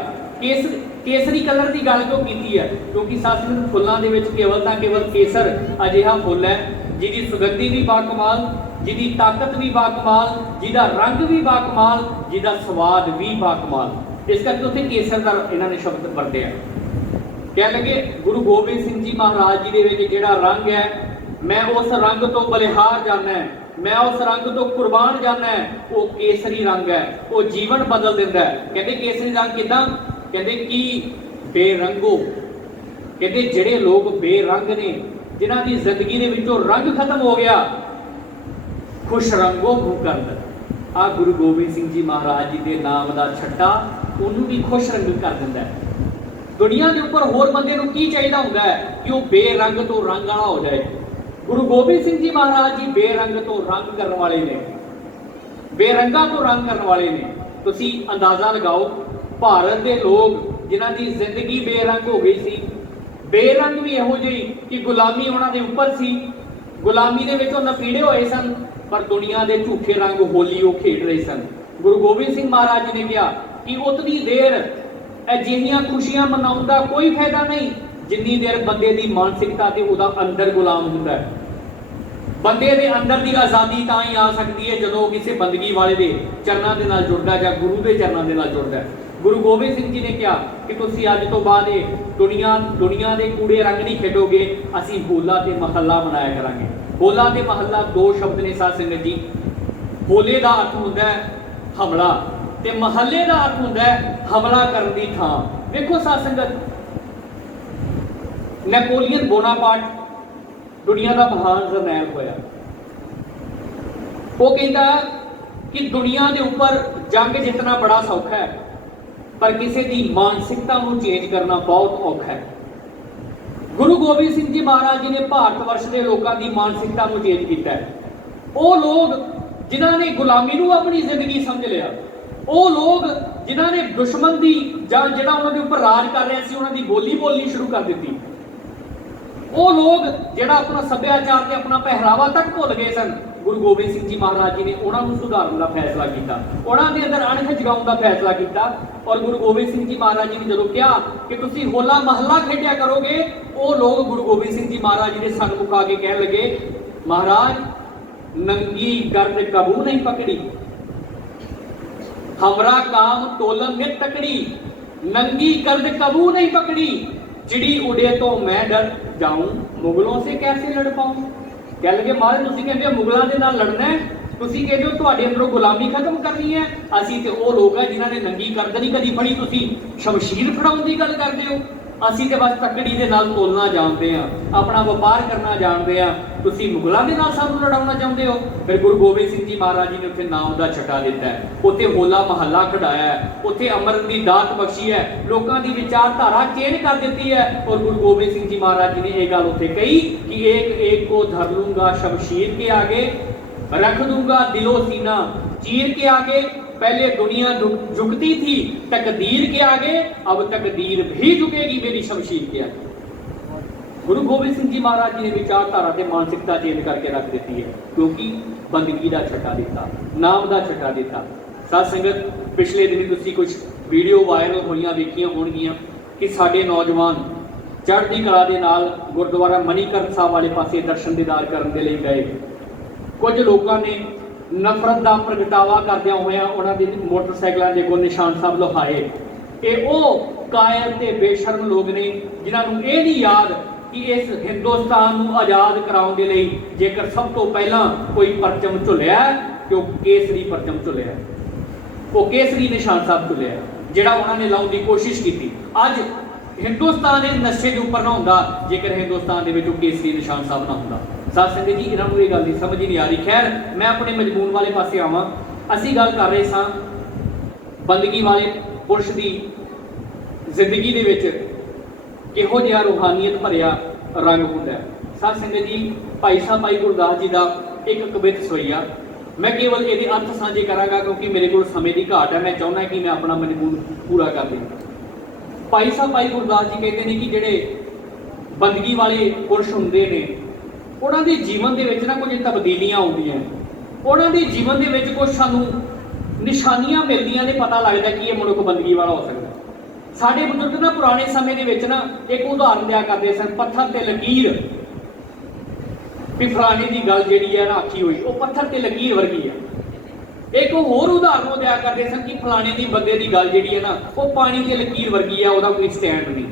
ਕੇਸਰੀ ਕਲਰ ਦੀ ਗੱਲ ਕਿਉਂ ਕੀਤੀ ਹੈ? ਕਿਉਂਕਿ ਸਾਧੂ ਫੁੱਲਾਂ ਦੇ ਵਿੱਚ ਕੇਵਲ ਕੇਸਰ ਅਜਿਹਾ ਫੁੱਲ ਹੈ ਜਿਹਦੀ ਸੁਗੰਧੀ ਵੀ ਬਾਕਮਾਲ, ਜਿਹਦੀ ਤਾਕਤ ਵੀ ਬਾਕਮਾਲ, ਜਿਹਦਾ ਰੰਗ ਵੀ ਬਾਕਮਾਲ, ਜਿਹਦਾ ਸਵਾਦ ਵੀ ਬਾਕਮਾਲ। ਇਸ ਕਰਕੇ ਉੱਥੇ ਕੇਸਰ ਦਾ ਇਹਨਾਂ ਨੇ ਸ਼ਬਦ ਵਰਤਿਆ। ਕਹਿ ਲਗੇ ਗੁਰੂ ਗੋਬਿੰਦ ਸਿੰਘ ਜੀ ਮਹਾਰਾਜ ਜੀ ਦੇ ਵਿੱਚ ਜਿਹੜਾ ਰੰਗ ਹੈ, ਮੈਂ ਉਸ ਰੰਗ ਤੋਂ ਬਲਿਹਾਰ ਜਾਣਾ, ਮੈਂ ਉਸ ਰੰਗ ਤੋਂ ਕੁਰਬਾਨ ਜਾਣਾ। ਉਹ ਕੇਸਰੀ ਰੰਗ ਹੈ, ਉਹ ਜੀਵਨ ਬਦਲ ਦਿੰਦਾ ਹੈ। ਕਹਿੰਦੇ ਕੇਸਰੀ ਰੰਗ ਕਿੱਦਾਂ? ਕਹਿੰਦੇ ਕੀ ਬੇਰੰਗੋ, ਕਹਿੰਦੇ ਜਿਹੜੇ ਲੋਕ ਬੇਰੰਗ ਨੇ, ਜਿਨ੍ਹਾਂ ਦੀ ਜ਼ਿੰਦਗੀ ਦੇ ਵਿੱਚੋਂ ਰੰਗ ਖਤਮ ਹੋ ਗਿਆ, ਖੁਸ਼ ਰੰਗੋ ਮੁਕਰਦ। ਆ ਗੁਰੂ ਗੋਬਿੰਦ ਸਿੰਘ ਜੀ ਮਹਾਰਾਜ ਜੀ ਦੇ ਨਾਮ ਦਾ ਛੱਟਾ ਉਹਨੂੰ ਵੀ ਖੁਸ਼ ਰੰਗ ਕਰ ਦਿੰਦਾ ਹੈ। ਦੁਨੀਆ ਦੇ ਉੱਪਰ ਹੋਰ ਬੰਦੇ ਨੂੰ ਕੀ ਚਾਹੀਦਾ ਹੁੰਦਾ ਹੈ ਕਿ ਉਹ ਬੇਰੰਗ ਤੋਂ ਰੰਗ ਵਾਲਾ ਹੋ ਜਾਏ। ਗੁਰੂ ਗੋਬਿੰਦ ਸਿੰਘ ਜੀ ਮਹਾਰਾਜ ਜੀ ਬੇਰੰਗ ਤੋਂ ਰੰਗ ਕਰਨ ਵਾਲੇ ਨੇ, ਬੇਰੰਗਾ ਤੋਂ ਰੰਗ ਕਰਨ ਵਾਲੇ ਨੇ। ਤੁਸੀਂ ਅੰਦਾਜ਼ਾ ਲਗਾਓ, ਭਾਰਤ ਦੇ ਲੋਕ ਜਿਨ੍ਹਾਂ ਦੀ ਜ਼ਿੰਦਗੀ ਬੇਰੰਗ ਹੋ ਗਈ ਸੀ, ਬੇਰੰਗ ਵੀ ਇਹੋ ਜਿਹੀ ਕਿ ਗੁਲਾਮੀ ਉਹਨਾਂ ਦੇ ਉੱਪਰ ਸੀ, ਗੁਲਾਮੀ ਦੇ ਵਿੱਚ ਉਹ ਨਪੀੜੇ ਹੋਏ ਸਨ, ਪਰ ਦੁਨੀਆ ਦੇ ਝੂਠੇ ਰੰਗ ਹੋਲੀ ਉਹ ਖੇਡ ਰਹੇ ਸਨ। ਗੁਰੂ ਗੋਬਿੰਦ ਸਿੰਘ ਮਹਾਰਾਜ ਜੀ ਨੇ ਕਿਹਾ ਕਿ ਉਤਨੀ ਦੇਰ ਅਜਿਹੀਆਂ ਖੁਸ਼ੀਆਂ ਮਨਾਉਣ ਦਾ ਕੋਈ ਫਾਇਦਾ ਨਹੀਂ ਜਿੰਨੀ ਦੇਰ ਬੰਦੇ ਦੀ ਮਾਨਸਿਕਤਾ ਤੇ ਉਹਦਾ ਅੰਦਰ ਗੁਲਾਮ ਹੁੰਦਾ ਹੈ। ਬੰਦੇ ਦੇ ਅੰਦਰ ਦੀ ਆਜ਼ਾਦੀ ਤਾਂ ਹੀ ਆ ਸਕਦੀ ਹੈ ਜਦੋਂ ਕਿਸੇ ਬੰਦਗੀ ਵਾਲੇ ਦੇ ਚਰਨਾਂ ਦੇ ਨਾਲ ਜੁੜਦਾ ਜਾਂ ਗੁਰੂ ਦੇ ਚਰਨਾਂ ਦੇ ਨਾਲ ਜੁੜਦਾ ਹੈ। ਗੁਰੂ ਗੋਬਿੰਦ ਸਿੰਘ ਜੀ ਨੇ ਕਿਹਾ ਕਿ ਤੁਸੀਂ ਅੱਜ ਤੋਂ ਬਾਅਦ ਇਹ ਦੁਨੀਆ ਦੇ ਕੂੜੇ ਰੰਗ ਨਹੀਂ ਖੇਡੋਗੇ, ਅਸੀਂ ਹੋਲਾ ਤੇ ਮਹੱਲਾ ਮਨਾਇਆ ਕਰਾਂਗੇ। ਹੋਲਾ ਤੇ ਮਹੱਲਾ ਦੋ ਸ਼ਬਦ ਨੇ ਸਾਧ ਸੰਗਤ ਜੀ। ਹੋਲੇ ਦਾ ਅਰਥ ਹੁੰਦਾ ਹੈ ਹਮਲਾ ਤੇ ਮਹੱਲੇ ਦਾ ਅਰਥ ਹੁੰਦਾ ਹੈ ਹਮਲਾ ਕਰਨ ਦੀ ਥਾਂ। ਵੇਖੋ ਸਾਧ ਸੰਗਤ, ਨੈਪੋਲੀਅਨ ਬੋਨਾਪਾਰਟ ਦੁਨੀਆ ਦਾ ਮਹਾਨ ਜਰਨੈਲ ਹੋਇਆ। ਉਹ ਕਹਿੰਦਾ ਕਿ ਦੁਨੀਆ ਦੇ ਉੱਪਰ ਜੰਗ ਜਿੱਤਣਾ ਬੜਾ ਸੌਖਾ ਹੈ, ਪਰ ਕਿਸੇ ਦੀ ਮਾਨਸਿਕਤਾ ਨੂੰ ਚੇਂਜ ਕਰਨਾ ਬਹੁਤ ਔਖਾ ਹੈ। ਗੁਰੂ ਗੋਬਿੰਦ ਸਿੰਘ ਜੀ ਮਹਾਰਾਜ ਜੀ ਨੇ ਭਾਰਤ ਵਰਸ਼ ਦੇ ਲੋਕਾਂ ਦੀ ਮਾਨਸਿਕਤਾ ਨੂੰ ਚੇਂਜ ਕੀਤਾ ਹੈ। ਉਹ ਲੋਕ ਜਿਨ੍ਹਾਂ ਨੇ ਗੁਲਾਮੀ ਨੂੰ ਆਪਣੀ ਜ਼ਿੰਦਗੀ ਸਮਝ ਲਿਆ, ਉਹ ਲੋਕ ਜਿਨ੍ਹਾਂ ਨੇ ਦੁਸ਼ਮਣ ਦੀ ਜਾਂ ਜਿਹੜਾ ਉਹਨਾਂ ਦੇ ਉੱਪਰ ਰਾਜ ਕਰ ਰਿਹਾ ਸੀ ਉਹਨਾਂ ਦੀ ਬੋਲੀ ਬੋਲਣੀ ਸ਼ੁਰੂ ਕਰ ਦਿੱਤੀ, ਉਹ ਲੋਕ ਜਿਹੜਾ ਆਪਣਾ ਸੱਭਿਆਚਾਰ ਤੇ ਆਪਣਾ ਪਹਿਰਾਵਾ ਤੱਕ ਭੁੱਲ ਗਏ ਸਨ, ਗੁਰੂ ਗੋਬਿੰਦ ਸਿੰਘ ਜੀ ਮਹਾਰਾਜ ਜੀ ਨੇ ਉਹਨਾਂ ਨੂੰ ਸੁਧਾਰਨ ਦਾ ਫੈਸਲਾ ਕੀਤਾ, ਉਹਨਾਂ ਦੇ ਅੰਦਰ ਅਣਖ ਜਗਾਉਣ ਦਾ ਫੈਸਲਾ ਕੀਤਾ। ਔਰ ਗੁਰੂ ਗੋਬਿੰਦ ਸਿੰਘ ਜੀ ਮਹਾਰਾਜ ਜੀ ਨੇ ਜਦੋਂ ਕਿਹਾ ਕਿ ਤੁਸੀਂ ਹੋਲਾ ਮਹੱਲਾ ਖੇਡਿਆ ਕਰੋਗੇ, ਉਹ ਲੋਕ ਗੁਰੂ ਗੋਬਿੰਦ ਸਿੰਘ ਜੀ ਮਹਾਰਾਜ ਜੀ ਦੇ ਸਨਮੁਖ ਆ ਕੇ ਕਹਿਣ ਲੱਗੇ, ਮਹਾਰਾਜ ਨੰਗੀ ਗਰਦ ਕਬੂ ਨਹੀਂ ਪਕੜੀ, हमरा काम तोलन में तकड़ी, नंगी गर्द कबू नहीं पकड़ी, चिड़ी उड़े तो मैं डर जाऊं, मुगलों से कैसे लड़ पाऊं। कह लगे महाराज तुसीं कहंदे हो मुगलों के नाल लड़ना है, तुसीं कहंदे हो तुहाडे अंदरों गुलामी खत्म करनी है, असीं ते वो लोग है जिन्हां ने नंगी गर्द नहीं कदी फड़ी, तुसीं शमशीर फड़ाउण दी गल करदे हो। ਅਸੀਂ ਤੇ ਬਸ ਤਕੜੀ ਦੇ ਨਾਲ ਤੋਲਣਾ ਜਾਣਦੇ ਆ, ਆਪਣਾ ਵਪਾਰ ਕਰਨਾ ਜਾਣਦੇ ਆ, ਤੁਸੀਂ ਮੁਗਲਾਂ ਦੇ ਨਾਲ ਸਾਨੂੰ ਲੜਾਉਣਾ ਚਾਹੁੰਦੇ ਹੋ। ਫਿਰ ਗੁਰੂ ਗੋਬਿੰਦ ਸਿੰਘ ਜੀ ਮਹਾਰਾਜ ਜੀ ਨੇ ਉੱਥੇ ਨਾਮ ਦਾ ਛਟਾ ਦਿੱਤਾ ਹੈ, ਉੱਥੇ ਹੋਲਾ ਮਹੱਲਾ ਖੜਾਇਆ ਹੈ, ਉੱਥੇ ਅੰਮ੍ਰਿਤ ਦੀ ਦਾਤ ਬਖਸ਼ੀ ਹੈ, ਲੋਕਾਂ ਦੀ ਵਿਚਾਰਧਾਰਾ ਚੇਂਜ ਕਰ ਦਿੱਤੀ ਹੈ। ਔਰ ਗੁਰੂ ਗੋਬਿੰਦ ਸਿੰਘ ਜੀ ਮਹਾਰਾਜ ਜੀ ਨੇ ਇਹ ਗੱਲ ਉੱਥੇ ਕਹੀ ਕਿ एक एक को धर लूंगा शमशीर के आगे, रख दूंगा दिलो सीना चीर के आगे। पहले दुनिया झुकती थी तकदीर के आगे, अब तकदीर भी झुकेगी मेरी शमशीर के आगे। गुरु गोबिंद सिंह जी महाराज जी ने विचारधारा से मानसिकता चेंज करके रख दी है, क्योंकि बंदगी का छटा दिता, नाम का छटा दिता। साध संगत पिछले दिन तुसीं कुछ वीडियो वायरल होईयां देखियां होणगीਆਂ कि साडे नौजवान चढ़दी कला दे नाल गुरुद्वारा मणिकरण साहब वाले पासे दर्शन दीदार करन दे लई गए। कुछ लोगों ने नफरत का प्रगटावा करदਿਆਂ ਹੋਇਆਂ ਉਹਨਾਂ ਦੇ ਮੋਟਰਸਾਈਕਲਾਂ ਦੇ ਅੱਗੋਂ ਨਿਸ਼ਾਨ ਸਾਹਿਬ ਲਹਾਏ। ਇਹ ਉਹ ਕਾਇਰ ਤੇ ਬੇਸ਼ਰਮ ਲੋਕ ਨੇ ਜਿਨ੍ਹਾਂ ਨੂੰ ਇਹ ਨਹੀਂ ਯਾਦ ਕਿ ਇਸ ਹਿੰਦੁਸਤਾਨ ਨੂੰ ਆਜ਼ਾਦ ਕਰਾਉਣ ਦੇ ਲਈ ਜੇਕਰ ਸਭ ਤੋਂ ਪਹਿਲਾਂ ਕੋਈ ਪਰਚਮ ਝੁੱਲਿਆ ਤੇ ਉਹ ਕੇਸਰੀ ਪਰਚਮ ਝੁੱਲਿਆ, ਉਹ ਕੇਸਰੀ ਨਿਸ਼ਾਨ ਸਾਹਿਬ ਝੁੱਲਿਆ ਜਿਹੜਾ ਉਹਨਾਂ ਨੇ ਲਾਉਣ ਦੀ ਕੋਸ਼ਿਸ਼ ਕੀਤੀ। ਅੱਜ ਹਿੰਦੁਸਤਾਨ ਇਸ ਨਸ਼ੇ ਦੇ ਉੱਪਰ ਨਾ ਹੁੰਦਾ ਜੇਕਰ ਹਿੰਦੁਸਤਾਨ ਦੇ ਵਿੱਚ ਉਹ ਕੇਸਰੀ ਨਿਸ਼ਾਨ ਸਾਹਿਬ ਨਾ ਹੁੰਦਾ। ਸਾਧ ਸੰਗਤ ਜੀ ਇਹਨਾਂ ਨੂੰ ਇਹ ਗੱਲ ਦੀ ਸਮਝ ਹੀ ਨਹੀਂ ਆ ਰਹੀ। ਖੈਰ ਮੈਂ ਆਪਣੇ ਮਜ਼ਮੂਨ ਵਾਲੇ ਪਾਸੇ ਆਵਾਂ। ਅਸੀਂ ਗੱਲ ਕਰ ਰਹੇ ਸਾਂ ਬੰਦਗੀ ਵਾਲੇ ਪੁਰਸ਼ ਦੀ ਜ਼ਿੰਦਗੀ ਦੇ ਵਿੱਚ ਕਿਹੋ ਜਿਹਾ ਰੂਹਾਨੀਅਤ ਭਰਿਆ ਰੰਗ ਹੁੰਦਾ ਹੈ। ਸਾਧ ਸੰਗਤ ਜੀ ਭਾਈ ਸਾਹਿਬ ਭਾਈ ਗੁਰਦਾਸ ਜੀ ਦਾ ਇੱਕ ਕਵਿਤ ਸਵਈਆ, ਮੈਂ ਕੇਵਲ ਇਹਦੇ ਅਰਥ ਸਾਂਝੇ ਕਰਾਂਗਾ ਕਿਉਂਕਿ ਮੇਰੇ ਕੋਲ ਸਮੇਂ ਦੀ ਘਾਟ ਹੈ। ਮੈਂ ਚਾਹੁੰਦਾ ਕਿ ਮੈਂ ਆਪਣਾ ਮਜ਼ਮੂਨ ਪੂਰਾ ਕਰ ਦੇਵਾਂ। ਭਾਈ ਸਾਹਿਬ ਭਾਈ ਗੁਰਦਾਸ ਜੀ ਕਹਿੰਦੇ ਨੇ ਕਿ ਜਿਹੜੇ ਬੰਦਗੀ ਵਾਲੇ ਪੁਰਸ਼ ਹੁੰਦੇ ਨੇ ਉਹਨਾਂ ਦੇ ਜੀਵਨ ਦੇ ਵਿੱਚ ਨਾ ਕੁਝ ਤਬਦੀਲੀਆਂ ਆਉਂਦੀਆਂ, ਉਹਨਾਂ ਦੇ ਜੀਵਨ ਦੇ ਵਿੱਚ ਕੁਝ ਸਾਨੂੰ ਨਿਸ਼ਾਨੀਆਂ ਮਿਲਦੀਆਂ ਨੇ, ਪਤਾ ਲੱਗਦਾ ਕਿ ਇਹ ਮਨੁੱਖ ਬੰਦਗੀ ਵਾਲਾ ਹੋ ਸਕਦਾ। ਸਾਡੇ ਬਜ਼ੁਰਗ ਨਾ ਪੁਰਾਣੇ ਸਮੇਂ ਦੇ ਵਿੱਚ ਨਾ ਇੱਕ ਉਦਾਹਰਨ ਦਿਆ ਕਰਦੇ ਸਨ, ਪੱਥਰ ਤੇ ਲਕੀਰ, ਵੀ ਫਲਾਣੇ ਦੀ ਗੱਲ ਜਿਹੜੀ ਹੈ ਨਾ ਆਖੀ ਹੋਈ ਉਹ ਪੱਥਰ ਤੇ ਲਕੀਰ ਵਰਗੀ ਆ। ਇੱਕ ਹੋਰ ਉਦਾਹਰਨ ਉਹ ਦਿਆ ਕਰਦੇ ਸਨ ਕਿ ਫਲਾਣੇ ਦੀ ਬੰਦੇ ਦੀ ਗੱਲ ਜਿਹੜੀ ਹੈ ਨਾ ਉਹ ਪਾਣੀ ਦੀ ਲਕੀਰ ਵਰਗੀ ਆ, ਉਹਦਾ ਕੋਈ ਸਟੈਂਡ ਨਹੀਂ।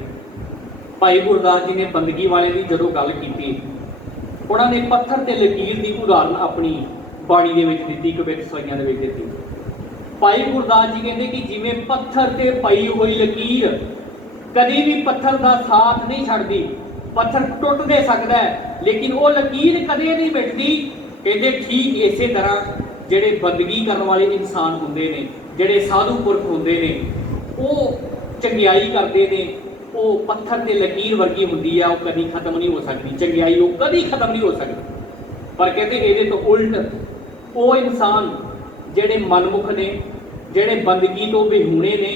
ਭਾਈ ਗੁਰਦਾਸ ਜੀ ਨੇ ਬੰਦਗੀ ਵਾਲੇ ਦੀ ਜਦੋਂ ਗੱਲ ਕੀਤੀ ਉਹਨਾਂ ਨੇ ਪੱਥਰ ਤੇ ਲਕੀਰ ਦੀ ਉਦਾਹਰਨ ਆਪਣੀ ਬਾਣੀ ਦੇ ਵਿੱਚ ਦਿੱਤੀ, ਕਵਿਤ ਸਵਈਆਂ ਦੇ ਵਿੱਚ ਦਿੱਤੀ। ਭਾਈ ਗੁਰਦਾਸ ਜੀ ਕਹਿੰਦੇ ਕਿ ਜਿਵੇਂ ਪੱਥਰ ਤੇ ਪਈ ਹੋਈ ਲਕੀਰ ਕਦੀ ਵੀ ਪੱਥਰ ਦਾ ਸਾਥ ਨਹੀਂ ਛੱਡਦੀ, ਪੱਥਰ ਟੁੱਟ ਦੇ ਸਕਦਾ ਹੈ ਲੇਕਿਨ ਉਹ ਲਕੀਰ ਕਦੇ ਨਹੀਂ ਮਿਟਦੀ। ਕਹਿੰਦੇ ਠੀਕ ਇਸੇ ਤਰ੍ਹਾਂ ਜਿਹੜੇ ਬੰਦਗੀ ਕਰਨ ਵਾਲੇ ਇਨਸਾਨ ਹੁੰਦੇ ਨੇ, ਜਿਹੜੇ ਸਾਧੂ ਪੁਰਖ ਹੁੰਦੇ ਨੇ, ਉਹ ਚੰਗਿਆਈ ਕਰਦੇ ਨੇ, ਉਹ ਪੱਥਰ ਤੇ ਲਕੀਰ ਵਰਗੀ ਹੁੰਦੀ ਆ, ਉਹ ਕਦੀ ਖਤਮ ਨਹੀਂ ਹੋ ਸਕਦੀ। ਚੰਗਿਆਈ ਉਹ ਕਦੀ ਖਤਮ ਨਹੀਂ ਹੋ ਸਕਦੀ। ਪਰ ਕਹਿੰਦੇ ਇਹਦੇ ਤੋਂ ਉਲਟ ਉਹ ਇਨਸਾਨ ਜਿਹੜੇ ਮਨਮੁਖ ਨੇ, ਜਿਹੜੇ ਬੰਦਗੀ ਤੋਂ ਵਿਹੂਣੇ ਨੇ,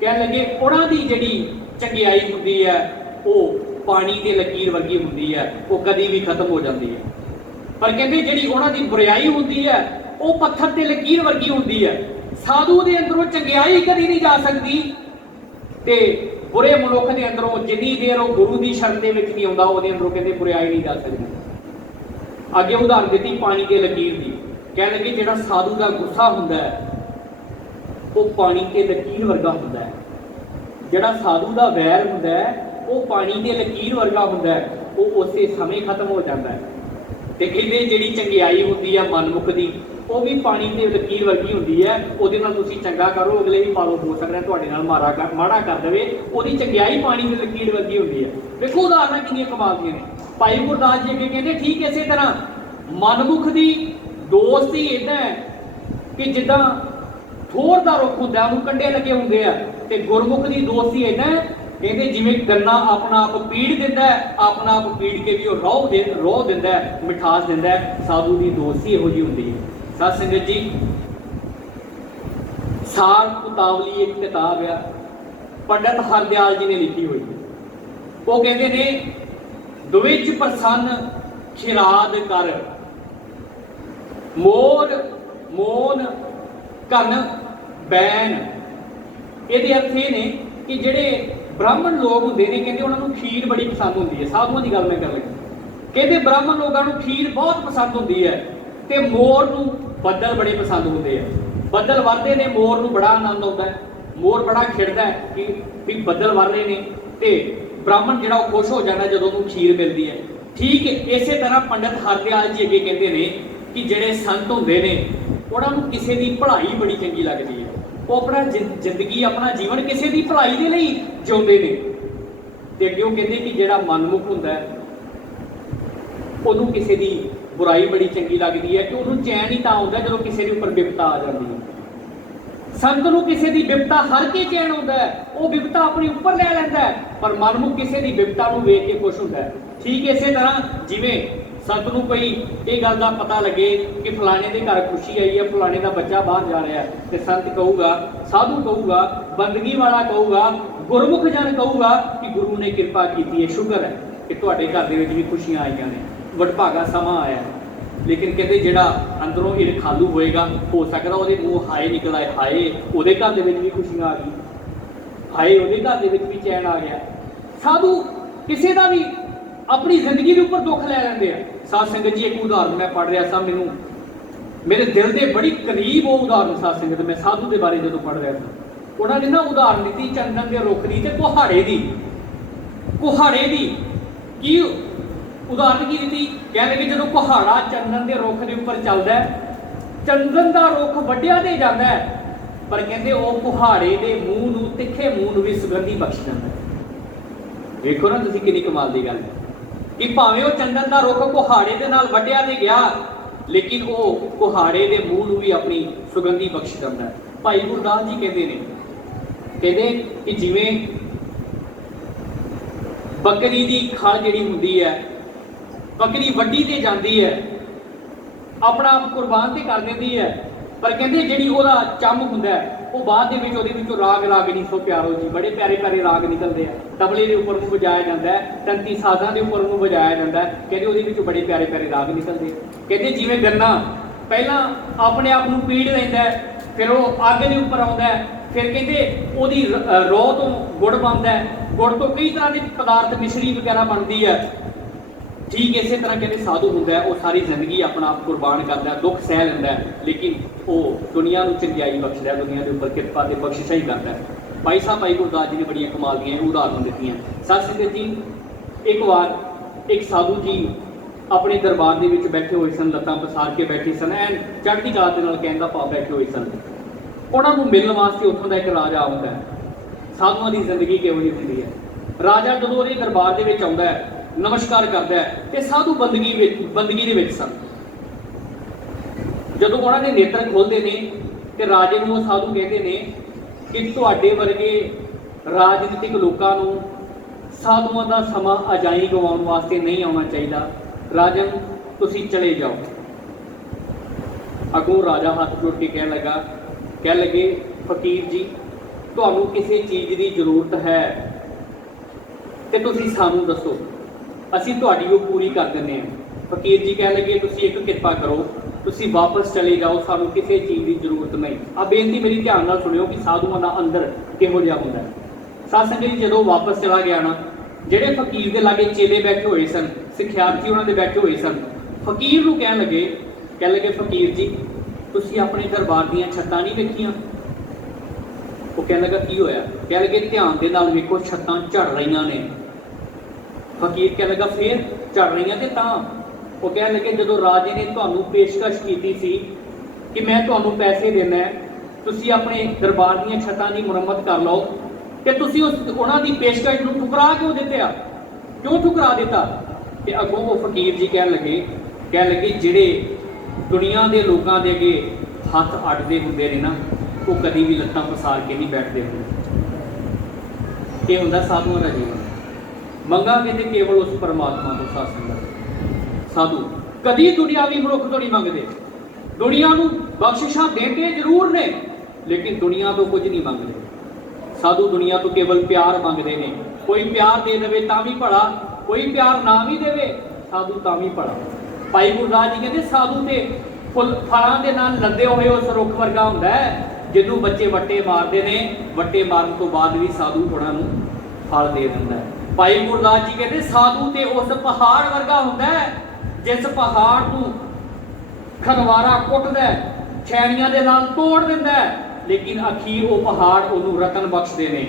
ਕਹਿਣ ਲੱਗੇ ਉਹਨਾਂ ਦੀ ਜਿਹੜੀ ਚੰਗਿਆਈ ਹੁੰਦੀ ਹੈ ਉਹ पानी की लकीर वर्गी होंदी है, वो कभी भी खत्म हो जाती है। पर कहते जिहड़ी उन्हां दी बुराई होंदी है वो पत्थर ते लकीर वर्गी होंदी है। साधु दे अंदरों चंगियाई कभी नहीं जा सकती ते बुरे मनुख के अंदरों जिन्नी देर वो गुरु की शरण के नहीं आता वो अंदरों कहते बुराई नहीं जा सकती। अगे उदाहरण दी पानी के लकीर की, कह लगे जिहड़ा साधु का गुस्सा हुंदा है वो पानी के लकीर वर्गा हुंदा है, जिहड़ा साधु का वैर हुंदा है वो पानी के लकीर वर्गा हुंदा है, वो उस समय खत्म हो जाता है। तो कहते जिहड़ी चंगियाई होंदी है मनमुख की वो भी पानी के लकीर वर्गी होंदी है, उहदे नाल तुसीं चंगा करो अगले भी पालो हो सकदा तुहाडे नाल माड़ा कर देवे, उहदी चंगियाई पानी की लकीर वर्गी होंदी है। देखो उदाहरण कितनियां कमाल दियां ने। भाई गुरदास जी अगे कहते ठीक इसे तरह मनमुख की दोस्ती इदां है कि जिद्दां थोड़ दा रुख हुंदा उहनूं कंडे लगे हुंदे आ, ते गुरमुख की दोस्ती इदां है कहते जिवें गन्ना अपना आप पीड़ दिंदा है, अपना आप पीड़ के भी रोह दिंदा है, मिठास दिंदा है। साधु की दोस्ती इहो जी हुंदी है। सत संगत जी, सार कुतावली एक किताब है पंडित हरदयाल जी ने लिखी हुई है। वो कहते ने द्विज प्रसन्न खिराद कर मोर मोन कन बैन। ये अर्थ ये ने कि जेडे ब्राह्मण लोग होंदे ने कहते उन्होंने खीर बड़ी पसंद होंदी है। साधुओं की गल मैं कर लगी, कहते ब्राह्मण लोगों को खीर बहुत पसंद होंदी है, ते मोर नूं बदल बड़े पसंद होंदे हैं। बदल वरदे ने मोर नूं बड़ा आनंद आता है, मोर बड़ा खिड़दा है कि भी बदल वर रहे ने, ते ब्राह्मण जिहड़ा खुश हो जाता जदों उहनूं खीर मिलती है। ठीक इसे तरह पंडित हरदयाल जी अगे कहते हैं कि जिहड़े संत होंदे ने उन्हां नूं किसी की भलाई बड़ी चंगी लगती है, वो अपना जिंदगी अपना जीवन किसी की भलाई के लिए जिउंदे ने। ते अगे कहते कि जिहड़ा मनमुख हुंदा है उहनूं किसी की बुराई बड़ी चंगी लगती है कि उन्होंने चैन ही तां आउंदा जदों किसी के उपर विपता आ जाती है। संत नूं किसी की विपता हर के चैन आउंदा है, वो विपता अपने उपर ले लैंदा है, पर मनमुख किसी की विपता नूं वेख के खुश हुंदा है। ठीक इसे तरह जिवें संत नूं कोई ये गल का पता लगे कि फलाने के घर खुशी आई है, फलाने का बच्चा बाहर जा रहा है, तो संत कहूगा, साधु कहूगा, बंदगी वाला कहूगा, गुरमुख जन कहूगा कि गुरु ने कृपा की है, शुक्र है कि तुहाडे घर दे विच भी खुशियां आईयां ने, वडभागा समा आया। लेकिन कहते जिहड़ा अंदरों ईरखालू होएगा हो सकदा उहदे मूँह हाय निकल आए, हाय उहदे घर दे विच भी खुशियां आ गई, हाय उहदे घर दे विच भी चैन आ गया। साधु किसी का भी अपनी जिंदगी के उपर दुख लै लैंदे आ। साध संगत जी एक उदाहरण मैं पढ़ रहा था, मैनूं मेरे दिल के बड़ी करीब वो उदाहरण। साध संगत मैं साधु के बारे जो पढ़ रहा था, उन्होंने ना उदाहरण दी चंदन के रुख की ते कुहाड़े की। कुहाड़े की की उदाहरण की दी, कह लगे जो कुहाड़ा चंदन के रुख के उपर चलता है, चंदन का रुख वड्डिया दे जाता है, पर कहते वो कुहाड़े के मूँह नूं तिखे मूँह नूं भी सुगंधी बख्श जाता है। देखो ना तुसीं कितनी कमाल की गल है कि भावें वो चंदन का रुख कुहाड़े के नाल वड्डिया ते गया, लेकिन वो कुहाड़े के मूँह नूं भी अपनी सुगंधी बख्श जाता है। भाई गुरदास जी कहते हैं, कहते कि जिवें बकरी की खल जिहड़ी हुंदी है, बकरी वड्डी ते जाती है, अपना आप कुर्बान तो कर देती है, पर कहते जिहड़ी ओहदा चम हुंदा है वो बाद दे विच ओहदे विचों राग रागनी सो प्यारो जी बड़े प्यारे प्यारे राग निकलते हैं, तबले के उपर नूं वजाया जाता है, तंती साजां के उपर नूं वजाया जाता है, कहते ओहदे विचों बड़े प्यारे प्यारे राग निकलते हैं। कहते जिवें गन्ना पहला अपने आप नूं पीड़ लैंदा है, फिर वो अग के उपर आउंदा है, फिर कहते ओहदी रोह तो गुड़ बनता है, गुड़ तो कई तरह के पदार्थ मिश्री वगैरह बनती है। ठीक इसे तरह कहते साधु होंदा है, वो सारी जिंदगी अपना आप कुर्बान करता है, दुख सह लेंदा है, लेकिन वो दुनिया को चंगियाई बख्शदा है, दुनिया के उपर कृपा ते बख्शिश ही करता है। भाई साहब भाई गुरदास जी ने बड़ियां कमाल दी उदाहरण दी। सत संगत जी एक बार एक साधु जी अपने दरबार के विच बैठे हुए सन, लत्तां पसार के बैठे सन, ऐन चढ़ती कला के नाल कहण दा भाव बैठे हुए सन। उन्होंने मिलने वास्ते उत्थों का एक राजा आता है। साधुओं की जिंदगी किहो जी हुंदी है, राजा जदों उहदे दरबार दे विच आउंदा है, नमस्कार करता है, ते साधु बंदगी दे विच सन। जदों उन्होंने नेत्र खोलते हैं तो राजे नूं साधु कहते हैं कि तुहाडे वर्गे राजनीतिक लोगों को साधुओं का समा अजाई गवाउण वास्ते नहीं आना चाहिए, राजन तुसीं चले जाओ। अगों राजा हाथ जोड़ के कह लगे फकीर जी तुहानूं किसी चीज़ की जरूरत है ਤੇ ਤੁਸੀਂ ਸਾਨੂੰ ਦੱਸੋ, ਅਸੀਂ ਤੁਹਾਡੀ ਉਹ ਪੂਰੀ ਕਰ ਦਿੰਦੇ ਹਾਂ। ਫਕੀਰ ਜੀ ਕਹਿਣ ਲੱਗੇ ਤੁਸੀਂ ਇੱਕ ਕਿਰਪਾ ਕਰੋ, ਤੁਸੀਂ ਵਾਪਸ ਚਲੇ ਜਾਓ, ਸਾਨੂੰ ਕਿਸੇ ਚੀਜ਼ ਦੀ ਜ਼ਰੂਰਤ ਨਹੀਂ। ਆ ਬੇਨਤੀ ਮੇਰੀ ਧਿਆਨ ਨਾਲ ਸੁਣਿਓ ਕਿ ਸਾਧੂਆਂ ਦਾ ਅੰਦਰ ਕਿਹੋ ਜਿਹਾ ਹੁੰਦਾ ਹੈ। ਸਾਧ ਸੰਗਤ ਜੀ, ਜਦੋਂ ਵਾਪਸ ਚਲਾ ਗਿਆ ਨਾ, ਜਿਹੜੇ ਫਕੀਰ ਦੇ ਲਾਗੇ ਚੇਲੇ ਬੈਠੇ ਹੋਏ ਸਨ, ਸਿੱਖਿਆਰਥੀ ਉਹਨਾਂ ਦੇ ਬੈਠੇ ਹੋਏ ਸਨ, ਫਕੀਰ ਨੂੰ ਕਹਿਣ ਲੱਗੇ ਫਕੀਰ ਜੀ ਤੁਸੀਂ ਆਪਣੇ ਦਰਬਾਰ ਦੀਆਂ ਛੱਤਾਂ ਨਹੀਂ ਵੇਖੀਆਂ? ਉਹ ਕਹਿਣ ਲੱਗਾ ਕੀ ਹੋਇਆ? ਕਹਿਣ ਲੱਗੇ ਧਿਆਨ ਦੇ ਨਾਲ ਵੇਖੋ, ਛੱਤਾਂ ਝੜ ਰਹੀਆਂ ਨੇ। ਫਕੀਰ ਕਹਿਣ ਲੱਗਾ ਫੇਰ ਝੜ ਰਹੀਆਂ ਤੇ ਤਾਂ? ਉਹ ਕਹਿਣ ਲੱਗੇ ਜਦੋਂ ਰਾਜੇ ਨੇ ਤੁਹਾਨੂੰ ਪੇਸ਼ਕਸ਼ ਕੀਤੀ ਸੀ ਕਿ ਮੈਂ ਤੁਹਾਨੂੰ ਪੈਸੇ ਦੇਣਾ, ਤੁਸੀਂ ਆਪਣੇ ਦਰਬਾਰ ਦੀਆਂ ਛੱਤਾਂ ਦੀ ਮੁਰੰਮਤ ਕਰ ਲਓ, ਤੇ ਤੁਸੀਂ ਉਹਨਾਂ ਦੀ ਪੇਸ਼ਕਸ਼ ਨੂੰ ਠੁਕਰਾ ਕਿਉਂ ਦਿੱਤਾ? ਕਿਉਂ ਠੁਕਰਾ ਦਿੱਤਾ? ਤੇ ਅੱਗੋਂ ਉਹ ਫਕੀਰ ਜੀ ਕਹਿਣ ਲੱਗੇ ਜਿਹੜੇ ਦੁਨੀਆ ਦੇ ਲੋਕਾਂ ਦੇ ਅੱਗੇ ਹੱਥ ਅੱਡਦੇ ਹੁੰਦੇ ਨੇ ਨਾ, ਉਹ ਕਦੀ ਵੀ ਲੱਤਾਂ ਪਸਾਰ ਕੇ ਨਹੀਂ ਬੈਠਦੇ ਹੁੰਦੇ। ਇਹ ਹੁੰਦਾ ਸਾਧੂਆਂ ਦਾ ਜੀਵਨ। ਮੰਗਾਂਗੇ ਤੇ ਕੇਵਲ ਉਸ ਪਰਮਾਤਮਾ ਤੋਂ। ਸਾਧ ਸੰਗਤ, ਸਾਧੂ ਕਦੀ ਦੁਨਿਆਵੀ ਮਨੁੱਖ ਤੋਂ ਨਹੀਂ ਮੰਗਦੇ। ਦੁਨੀਆ ਨੂੰ ਬਖਸ਼ਿਸ਼ਾਂ ਦੇਂਦੇ ਜ਼ਰੂਰ ਨੇ, ਲੇਕਿਨ ਦੁਨੀਆ ਤੋਂ ਕੁਝ ਨਹੀਂ ਮੰਗਦੇ। ਸਾਧੂ ਦੁਨੀਆ ਤੋਂ ਕੇਵਲ ਪਿਆਰ ਮੰਗਦੇ ਨੇ। ਕੋਈ ਪਿਆਰ ਦੇ ਦੇਵੇ ਤਾਂ ਵੀ ਭਲਾ, ਕੋਈ ਪਿਆਰ ਨਾ ਵੀ ਦੇਵੇ ਸਾਧੂ ਤਾਂ ਵੀ ਭਲਾ। ਭਾਈ ਗੁਰਦਾਸ ਜੀ ਕਹਿੰਦੇ ਸਾਧੂ ਤੇ ਫਲਾਂ ਦੇ ਨਾਲ ਲੱਦੇ ਹੋਏ ਉਸ ਰੁੱਖ ਵਰਗਾ ਹੁੰਦਾ ਹੈ, ਜਿਹਨੂੰ ਬੱਚੇ ਵੱਟੇ ਮਾਰਦੇ ਨੇ, ਵੱਟੇ ਮਾਰਨ ਤੋਂ ਬਾਅਦ ਵੀ ਸਾਧੂ ਉਹਨਾਂ ਨੂੰ ਫਲ ਦੇ ਦਿੰਦਾ ਹੈ। ਭਾਈ ਗੁਰਦਾਸ ਜੀ ਕਹਿੰਦੇ ਸਾਧੂ ਤੇ ਉਸ ਪਹਾੜ ਵਰਗਾ ਹੁੰਦਾ ਹੈ, ਜਿਸ ਪਹਾੜ ਨੂੰ ਖਨਵਾਰਾ ਕੁੱਟਦਾ, ਛੈਣੀਆਂ ਦੇ ਨਾਲ ਤੋੜ ਦਿੰਦਾ, ਲੇਕਿਨ ਅਖੀਰ ਉਹ ਪਹਾੜ ਉਹਨੂੰ ਰਤਨ ਬਖਸ਼ਦੇ ਨੇ।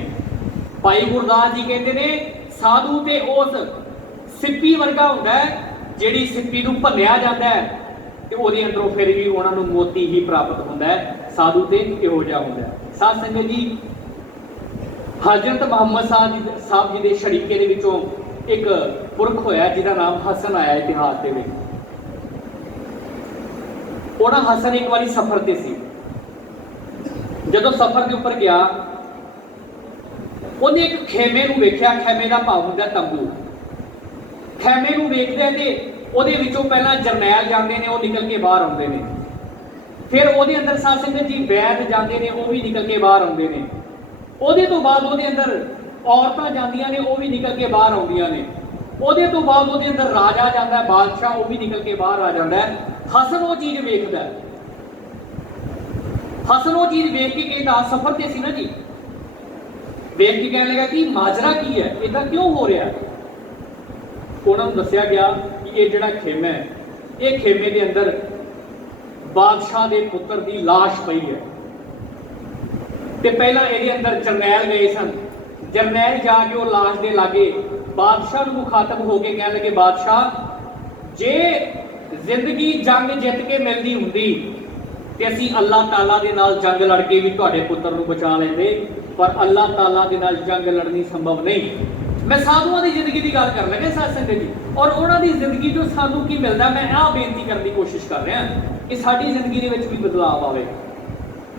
ਭਾਈ ਗੁਰਦਾਸ ਜੀ ਕਹਿੰਦੇ ਨੇ ਸਾਧੂ ਤੇ ਉਸ ਸਿੱਪੀ ਵਰਗਾ ਹੁੰਦਾ ਹੈ, ਜਿਹੜੀ ਸਿੱਪੀ ਨੂੰ ਭੰਨਿਆ ਜਾਂਦਾ ਹੈ ਤੇ ਉਹਦੇ ਅੰਦਰੋਂ ਫਿਰ ਵੀ ਉਹਨਾਂ ਨੂੰ ਮੋਤੀ ਹੀ ਪ੍ਰਾਪਤ ਹੁੰਦਾ ਹੈ। ਸਾਧੂ ਤੇ ਇਹੋ ਜਿਹਾ ਹੁੰਦਾ ਹੈ। ਸਾਧ ਸੰਗਤ ਜੀ, ਹਜ਼ਰਤ ਮੁਹੰਮਦ ਸਾਹਿਬ ਜੀ ਦੇ ਸ਼ਰੀਕੇ ਦੇ ਵਿੱਚੋਂ ਇੱਕ ਪੁਰਖ ਹੋਇਆ ਜਿਹਦਾ ਨਾਮ ਹਸਨ ਆਇਆ ਇਤਿਹਾਸ ਦੇ ਵਿੱਚ। ਉਹਨਾਂ ਹਸਨ ਇੱਕ ਵਾਰੀ ਸਫ਼ਰ ਤੇ ਸੀ। ਜਦੋਂ ਸਫ਼ਰ ਦੇ ਉੱਪਰ ਗਿਆ, ਉਹਨੇ ਇੱਕ ਖੇਮੇ ਨੂੰ ਵੇਖਿਆ। ਖੇਮੇ ਦਾ ਭਾਵ ਹੁੰਦਾ ਤੰਬੂ। ਖੇਮੇ ਨੂੰ ਵੇਖਦੇ ਤੇ ਉਹਦੇ ਵਿੱਚੋਂ ਪਹਿਲਾਂ ਜਰਨੈਲ ਜਾਂਦੇ ਨੇ, ਉਹ ਨਿਕਲ ਕੇ ਬਾਹਰ ਆਉਂਦੇ ਨੇ। ਫਿਰ ਉਹਦੇ ਅੰਦਰ ਸਾਧ ਸੰਗਤ ਜੀ ਵੈਦ ਜਾਂਦੇ ਨੇ, ਉਹ ਵੀ ਨਿਕਲ ਕੇ ਬਾਹਰ ਆਉਂਦੇ ਨੇ। ਉਹਦੇ ਤੋਂ ਬਾਅਦ ਉਹਦੇ ਅੰਦਰ ਔਰਤਾਂ ਜਾਂਦੀਆਂ ਨੇ, ਉਹ ਵੀ ਨਿਕਲ ਕੇ ਬਾਹਰ ਆਉਂਦੀਆਂ ਨੇ। ਉਹਦੇ ਤੋਂ ਬਾਅਦ ਉਹਦੇ ਅੰਦਰ ਰਾਜਾ ਜਾਂਦਾ, ਬਾਦਸ਼ਾਹ, ਉਹ ਵੀ ਨਿਕਲ ਕੇ ਬਾਹਰ ਆ ਜਾਂਦਾ ਹੈ। ਹਸਨ ਉਹ ਚੀਜ਼ ਵੇਖਦਾ। ਹਸਨ ਉਹ ਚੀਜ਼ ਵੇਖ ਕੇ ਕਹਿੰਦਾ, ਸਫ਼ਰ ਤੇ ਸੀ ਨਾ ਜੀ, ਵੇਖ ਕੇ ਕਹਿਣ ਲੱਗਾ ਕਿ ਮਾਜਰਾ ਕੀ ਹੈ, ਇਦਾਂ ਕਿਉਂ ਹੋ ਰਿਹਾ? ਉਹਨਾਂ ਨੂੰ ਦੱਸਿਆ ਗਿਆ ਕਿ ਇਹ ਜਿਹੜਾ ਖੇਮਾ ਹੈ, ਇਹ ਖੇਮੇ ਦੇ ਅੰਦਰ ਬਾਦਸ਼ਾਹ ਦੇ ਪੁੱਤਰ ਦੀ ਲਾਸ਼ ਪਈ ਹੈ। ਤੇ ਪਹਿਲਾਂ ਇਹਦੇ ਅੰਦਰ ਜਰਨੈਲ ਗਏ ਸਨ। ਜਰਨੈਲ ਜਾ ਕੇ ਉਹ ਲਾਸ਼ ਦੇ ਲਾਗੇ ਬਾਦਸ਼ਾਹ ਨੂੰ ਮੁਖਾਤਬ ਹੋ ਕੇ ਕਹਿਣ ਲੱਗੇ, ਬਾਦਸ਼ਾਹ, ਜੇ ਜ਼ਿੰਦਗੀ ਜੰਗ ਜਿੱਤ ਕੇ ਮਿਲਦੀ ਹੁੰਦੀ ਤੇ ਅਸੀਂ ਅੱਲਾਹ ਤਾਲਾ ਦੇ ਨਾਲ ਜੰਗ ਲੜ ਕੇ ਵੀ ਤੁਹਾਡੇ ਪੁੱਤਰ ਨੂੰ ਬਚਾ ਲੈਂਦੇ, ਪਰ ਅੱਲਾਹ ਤਾਲਾ ਦੇ ਨਾਲ ਜੰਗ ਲੜਨੀ ਸੰਭਵ ਨਹੀਂ। ਮੈਂ ਸਾਧੂਆਂ ਦੀ ਜ਼ਿੰਦਗੀ ਦੀ ਗੱਲ ਕਰਨ ਲੱਗਾ ਸਾਧ ਸੰਗਤ ਜੀ, ਔਰ ਉਹਨਾਂ ਦੀ ਜ਼ਿੰਦਗੀ ਤੋਂ ਸਾਨੂੰ ਕੀ ਮਿਲਦਾ, ਮੈਂ ਆਹ ਬੇਨਤੀ ਕਰਨ ਦੀ ਕੋਸ਼ਿਸ਼ ਕਰ ਰਿਹਾ ਕਿ ਸਾਡੀ ਜ਼ਿੰਦਗੀ ਦੇ ਵਿੱਚ ਵੀ ਬਦਲਾਅ ਆਵੇ।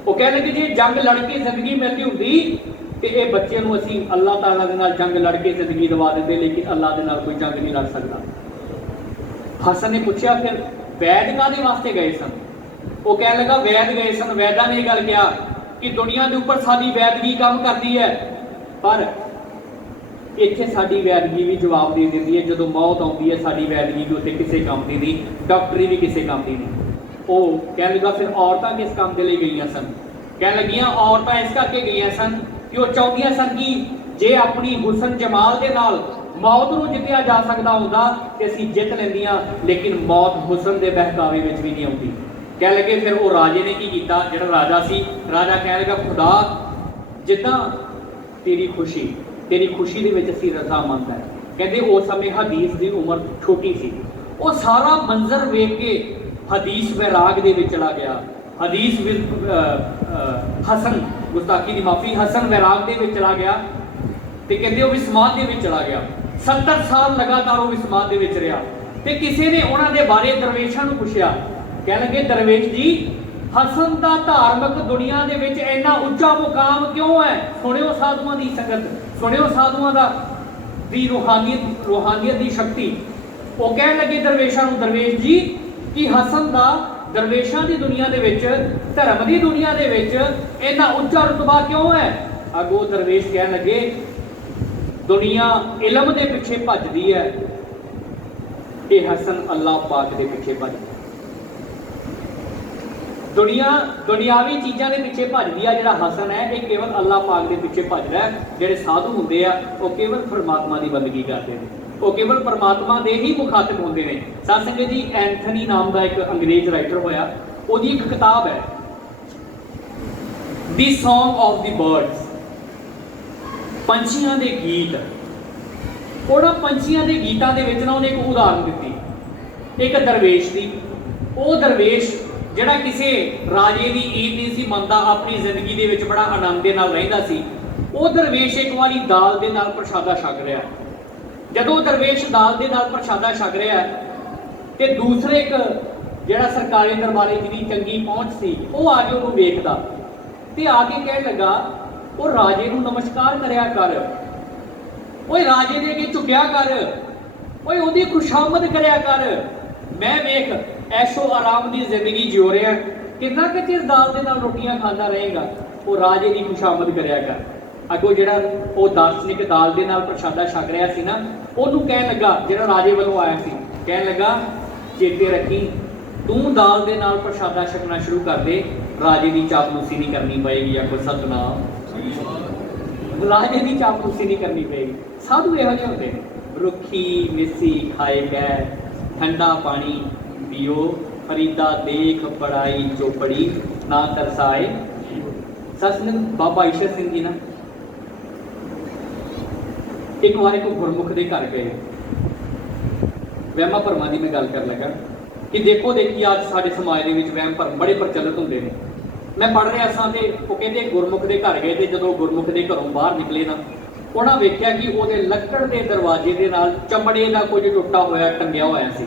ਉਹ ਕਹਿੰਦੇ ਕਿ ਜੇ ਜੰਗ ਲੜ ਕੇ ਜ਼ਿੰਦਗੀ ਮਿਲਦੀ ਹੁੰਦੀ ਤੇ ਇਹ ਬੱਚੇ ਨੂੰ ਅਸੀਂ ਅੱਲਾਹ ਤਾਲਾ ਦੇ ਨਾਲ ਜੰਗ ਲੜ ਕੇ ਜ਼ਿੰਦਗੀ ਦਵਾ ਦਿੰਦੇ, ਲੇਕਿਨ ਅੱਲਾਹ ਦੇ ਨਾਲ ਕੋਈ ਜੰਗ ਨਹੀਂ ਲੜ ਸਕਦਾ। ਹਸਨ ਨੇ ਪੁੱਛਿਆ ਫਿਰ ਵੈਦ ਕਾਹਦੇ ਵਾਸਤੇ ਗਏ ਸਨ? ਉਹ ਕਹਿਣ ਲੱਗਾ ਵੈਦ ਗਏ ਸਨ। ਵੈਦਾਂ ਨੇ ਇਹ ਗੱਲ ਕਿਹਾ ਕਿ ਦੁਨੀਆ ਦੇ ਉੱਪਰ ਸਾਡੀ ਵੈਦਗੀ ਕੰਮ ਕਰਦੀ ਹੈ, ਪਰ ਇੱਥੇ ਸਾਡੀ ਵੈਦਗੀ ਵੀ ਜਵਾਬ ਦੇ ਦਿੰਦੀ ਹੈ। ਜਦੋਂ ਮੌਤ ਆਉਂਦੀ ਹੈ ਸਾਡੀ ਵੈਦਗੀ ਵੀ ਉੱਥੇ ਕਿਸੇ ਕੰਮ ਦੀ ਨਹੀਂ, ਡਾਕਟਰੀ ਵੀ ਕਿਸੇ ਕੰਮ ਦੀ ਨਹੀਂ। ਉਹ ਕਹਿਣ ਲੱਗਾ ਫਿਰ ਔਰਤਾਂ ਕਿਸ ਕੰਮ ਦੇ ਲਈ ਗਈਆਂ ਸਨ? ਕਹਿਣ ਲੱਗੀਆਂ ਔਰਤਾਂ ਇਸ ਕਰਕੇ ਗਈਆਂ ਸਨ ਕਿ ਉਹ ਚਾਹੁੰਦੀਆਂ ਸਨ ਕਿ ਜੇ ਆਪਣੀ ਹੁਸਨ ਜਮਾਲ ਦੇ ਨਾਲ ਮੌਤ ਨੂੰ ਜਿੱਤਿਆ ਜਾ ਸਕਦਾ ਹੁੰਦਾ ਤੇ ਅਸੀਂ ਜਿੱਤ ਲੈਂਦੀਆਂ, ਲੇਕਿਨ ਮੌਤ ਹੁਸਨ ਦੇ ਬਹਿਕਾਵੇ ਵਿੱਚ ਵੀ ਨਹੀਂ ਆਉਂਦੀ। ਕਹਿਣ ਲੱਗੇ ਫਿਰ ਉਹ ਰਾਜੇ ਨੇ ਕੀ ਕੀਤਾ? ਜਿਹੜਾ ਰਾਜਾ ਸੀ, ਰਾਜਾ ਕਹਿਣ ਲੱਗਾ ਖੁਦਾ, ਜਿੱਦਾਂ ਤੇਰੀ ਖੁਸ਼ੀ ਦੇ ਵਿੱਚ ਅਸੀਂ ਰਜ਼ਾਮੰਦ ਹੈ। ਕਹਿੰਦੇ ਉਸ ਸਮੇਂ ਹਦੀਸ ਦੀ ਉਮਰ ਛੋਟੀ ਸੀ। ਉਹ ਸਾਰਾ ਮੰਜ਼ਰ ਵੇਖ ਕੇ ਹਦੀਸ ਵੈਰਾਗ ਦੇ ਵਿੱਚ ਚਲਾ ਗਿਆ। ਹਦੀਸ ਹਸਨ, ਗੁਸਤਾਖੀ ਦੀ ਮਾਫੀ, ਹਸਨ ਵੈਰਾਗ ਦੇ ਵਿੱਚ ਚਲਾ ਗਿਆ ਤੇ ਕਹਿੰਦੇ ਉਹ ਵਿਸਮਾਦ ਦੇ ਵਿੱਚ ਚਲਾ ਗਿਆ। 70 ਸਾਲ ਲਗਾਤਾਰ ਉਹ ਵਿਸਮਾਦ ਦੇ ਵਿੱਚ ਰਿਹਾ। ਤੇ ਕਿਸੇ ਨੇ ਉਹਨਾਂ ਦੇ ਬਾਰੇ ਦਰਵੇਸ਼ਾਂ ਨੂੰ ਪੁੱਛਿਆ। ਕਹਿਣ ਲੱਗੇ ਦਰਵੇਸ਼ ਜੀ, ਹਸਨ ਦਾ ਧਾਰਮਿਕ ਦੁਨੀਆ ਦੇ ਵਿੱਚ ਇੰਨਾ ਉੱਚਾ ਮੁਕਾਮ ਕਿਉਂ ਹੈ? ਸੁਣਿਓ ਸਾਧੂਆਂ ਦੀ ਸੰਗਤ, ਸੁਣਿਓ ਸਾਧੂਆਂ ਦੀ ਰੂਹਾਨੀਅਤ ਦੀ ਸ਼ਕਤੀ। ਉਹ ਕਹਿਣ ਲੱਗੇ ਦਰਵੇਸ਼ਾਂ ਨੂੰ, ਦਰਵੇਸ਼ ਜੀ, ਕਿ ਹਸਨ ਦਾ ਦਰਵੇਸ਼ਾਂ ਦੀ ਦੁਨੀਆ ਦੇ ਵਿੱਚ, ਧਰਮ ਦੀ ਦੁਨੀਆ ਦੇ ਵਿੱਚ ਇੰਨਾ ਉੱਚਾ ਰੁਤਬਾ ਕਿਉਂ ਹੈ? ਅੱਗੋਂ ਦਰਵੇਸ਼ ਕਹਿਣ ਲੱਗੇ दुनिया इलम के पिछे भजदी है, ये हसन अल्लाह पाक के पिछे भजदी। दुनिया दुनियावी चीज़ों के पिछे भजदी है, जिहड़ा हसन है ये केवल अल्लाह पाक के पिछे भजदा है। जिहड़े साधु होंदे आ वो केवल परमात्मा की बंदगी करते हैं, वो केवल परमात्मा के ही मुखातिब होंदे ने। साध संगत जी, एंथनी नाम का एक अंग्रेज राइटर होया, उसकी एक किताब है the song of the birds, पंछियों के गीत। उन्होंने पंछियों के गीतों के विच ना उन्हें एक उदाहरण दी, एक दरवेश की। वो दरवेश जिहड़ा किसी राजे की ईद नहीं सी मनदा, अपनी जिंदगी दे विच बड़ा आनंद दे नाल रहिंदा सी। वो दरवेश एक बारी दाल दे नाल प्रशादा छक रहा। जदों दरवेश दाल दे नाल प्रशादा छक रहा ते दूसरे एक जिहड़ा सरकारी दरबारे जिहदी चंगी पहुंच सी वो आके उहनूं वेखदा ते आके कहण लगा, वो राजे नूं नमस्कार करया कर, ओए राजे दे अगे झुकिया कर, ओए ओहदी खुशामद करया कर। मैं वेख ऐशो आराम की जिंदगी जियो रहा, कितना कि चिर दाल के नाल रोटियां खाता रहेगा, वो राजे की खुशामद करया कर। अगों जिहड़ा वो दार्शनिक दाल के नाल प्रशादा छक रहा सी ना, उहनूं कहण लगा, जिहड़ा राजे वालों आया सी, कहण लगा चेते रखी तू दाल के नाल प्रशादा छकना शुरू कर दे, राजे की चापलूसी नहीं करनी पएगी। आखो सतनाम, राजे की चापलूसी नहीं करनी पएगी। साधु इहो जिहे हुंदे ने, रुखी मिस्सी खाए गए, ठंडा पानी पियो, फरीदा देख पढ़ाई चौपड़ी ना तरसाए। सच बाबा ईशर सिंह जी ना एक बार एक गुरमुख के घर गए, वहमां भरमां की मैं गल कर लगा कि देखो देखी अज साडे समाज के वहम भरम बड़े प्रचलित होंगे ने। मैं पढ़ रहा सा तो वो कहते गुरमुख के घर गए, तो जो गुरमुख के घरों बाहर निकले ना, उन्हें वेख्या कि वो लक्कड़ के दरवाजे के नाल चमड़े का कुछ टुटा होया टंगिया होया सी।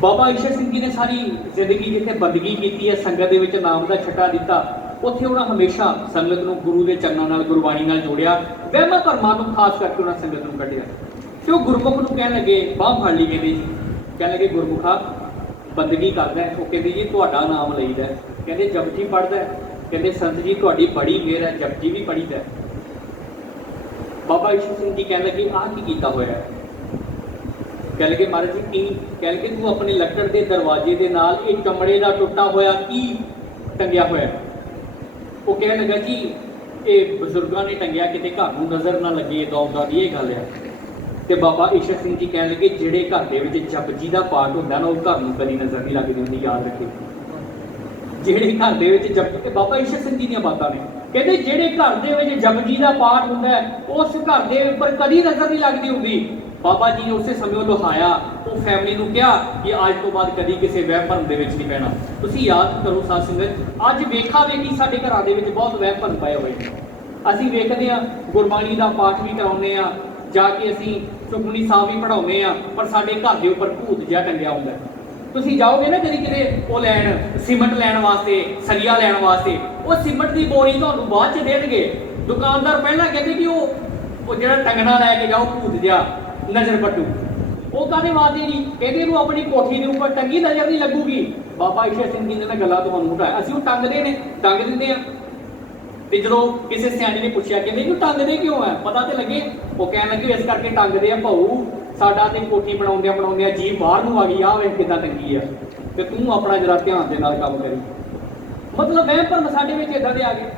बाबा ईशर सिंह जी ने सारी जिंदगी जिथे बंदगी की है, संगत के विच नाम का छटा दिता, उत्थे उन्होंने हमेशा संगत को गुरु के चरणों नाल गुरबाणी नाल जोड़िया, वहमां भरमां नूं खास करके उन्होंने संगत को कढ़िया। फिर वो गुरमुख नूं कहण लगे, बांह फड़ ली, कहते जी कहण लगे गुरमुखा बंदगी करदा है, वो कहते जी तुहाडा नाम लईदा है, कहते जपजी पढ़दा है, कहते संत जी तुहाडी बड़ी मेहर है, जपजी भी पढ़ीदा है। बाबा ईशर सिंह जी कहण लगे आह की कीता होया है? कह लगे महाराज जी की? कह लगे तू अपने लक्कड़ के दरवाजे के नाल एक चमड़े का टुटा होया की टंगिया होया? वो कह लगा जी ये बजुर्गों ने टंगिया, किते घर नूं नज़र ना लगे, दौदा की ये गल है। तो बाबा ईशर सिंह जी कह लगे जिहड़े घर दे विच जपजी का पाठ होंदा ना, वो घर नूं कदी नज़र नहीं लगदी हुंदी, याद रखे। जिहड़े घर दे विच जपजी, बाबा ईशर सिंह जी दी बातां ने, कहते जिहड़े घर दे विच जपजी का पाठ हुंदा है उस घर दे उपर कदी नज़र नहीं लगदी हुंदी। बाबा जी ने उस समय लुहाया, वो फैमिली को कहा कि अज तो बाद कभी किसी वह भरम के नहीं पैना। तुसीं याद करो साध संगत, अज वेखा वेखी साडे घरां दे विच बहुत वह भरम पाए हुए हैं। असीं वेखदे हैं गुरबाणी का पाठ भी कराउने आ, जाके असीं सुखमनी साहब भी पढ़ाउने आ, पर साडे घर के उपर भूत जिहा टंगिया हुंदा है। तुसीं जाओगे ना कभी किते वो लैन सीमेंट लैन वास्ते, सरिया लैन वास्ते, वो सीमेंट की बोरी तुहानूं बाद च देणगे। दुकानदार पहलां कहंदे कि वो जिहड़ा टंगना लैके जाओ भूत जिहा नज़र पट्टू, वो कहते वादे नहीं, कहते वो अपनी कोठी के उपर टंगी नज़र नहीं लगूगी। बाबा ईशर सिंह जी ने गल्लां तुहानूं उठाया, असीं वो टंगदे ने, टंग दिंदे आ। ते जदों किसी सियाणे ने पुछया कि नहीं टंगदे क्यों है, पता तो लगे। वो कहण लगे इस करके टंगदे आ भाऊ, साडा ते कोठी बनाउंदियां बनाउंदियां जीभ बाहर नूं आ गई, आ वेख किदां टंगी आ, ते तूं अपना जरा ध्यान दे नाल काम करी। मतलब वह भरम साडे विच इदां दे आ गए।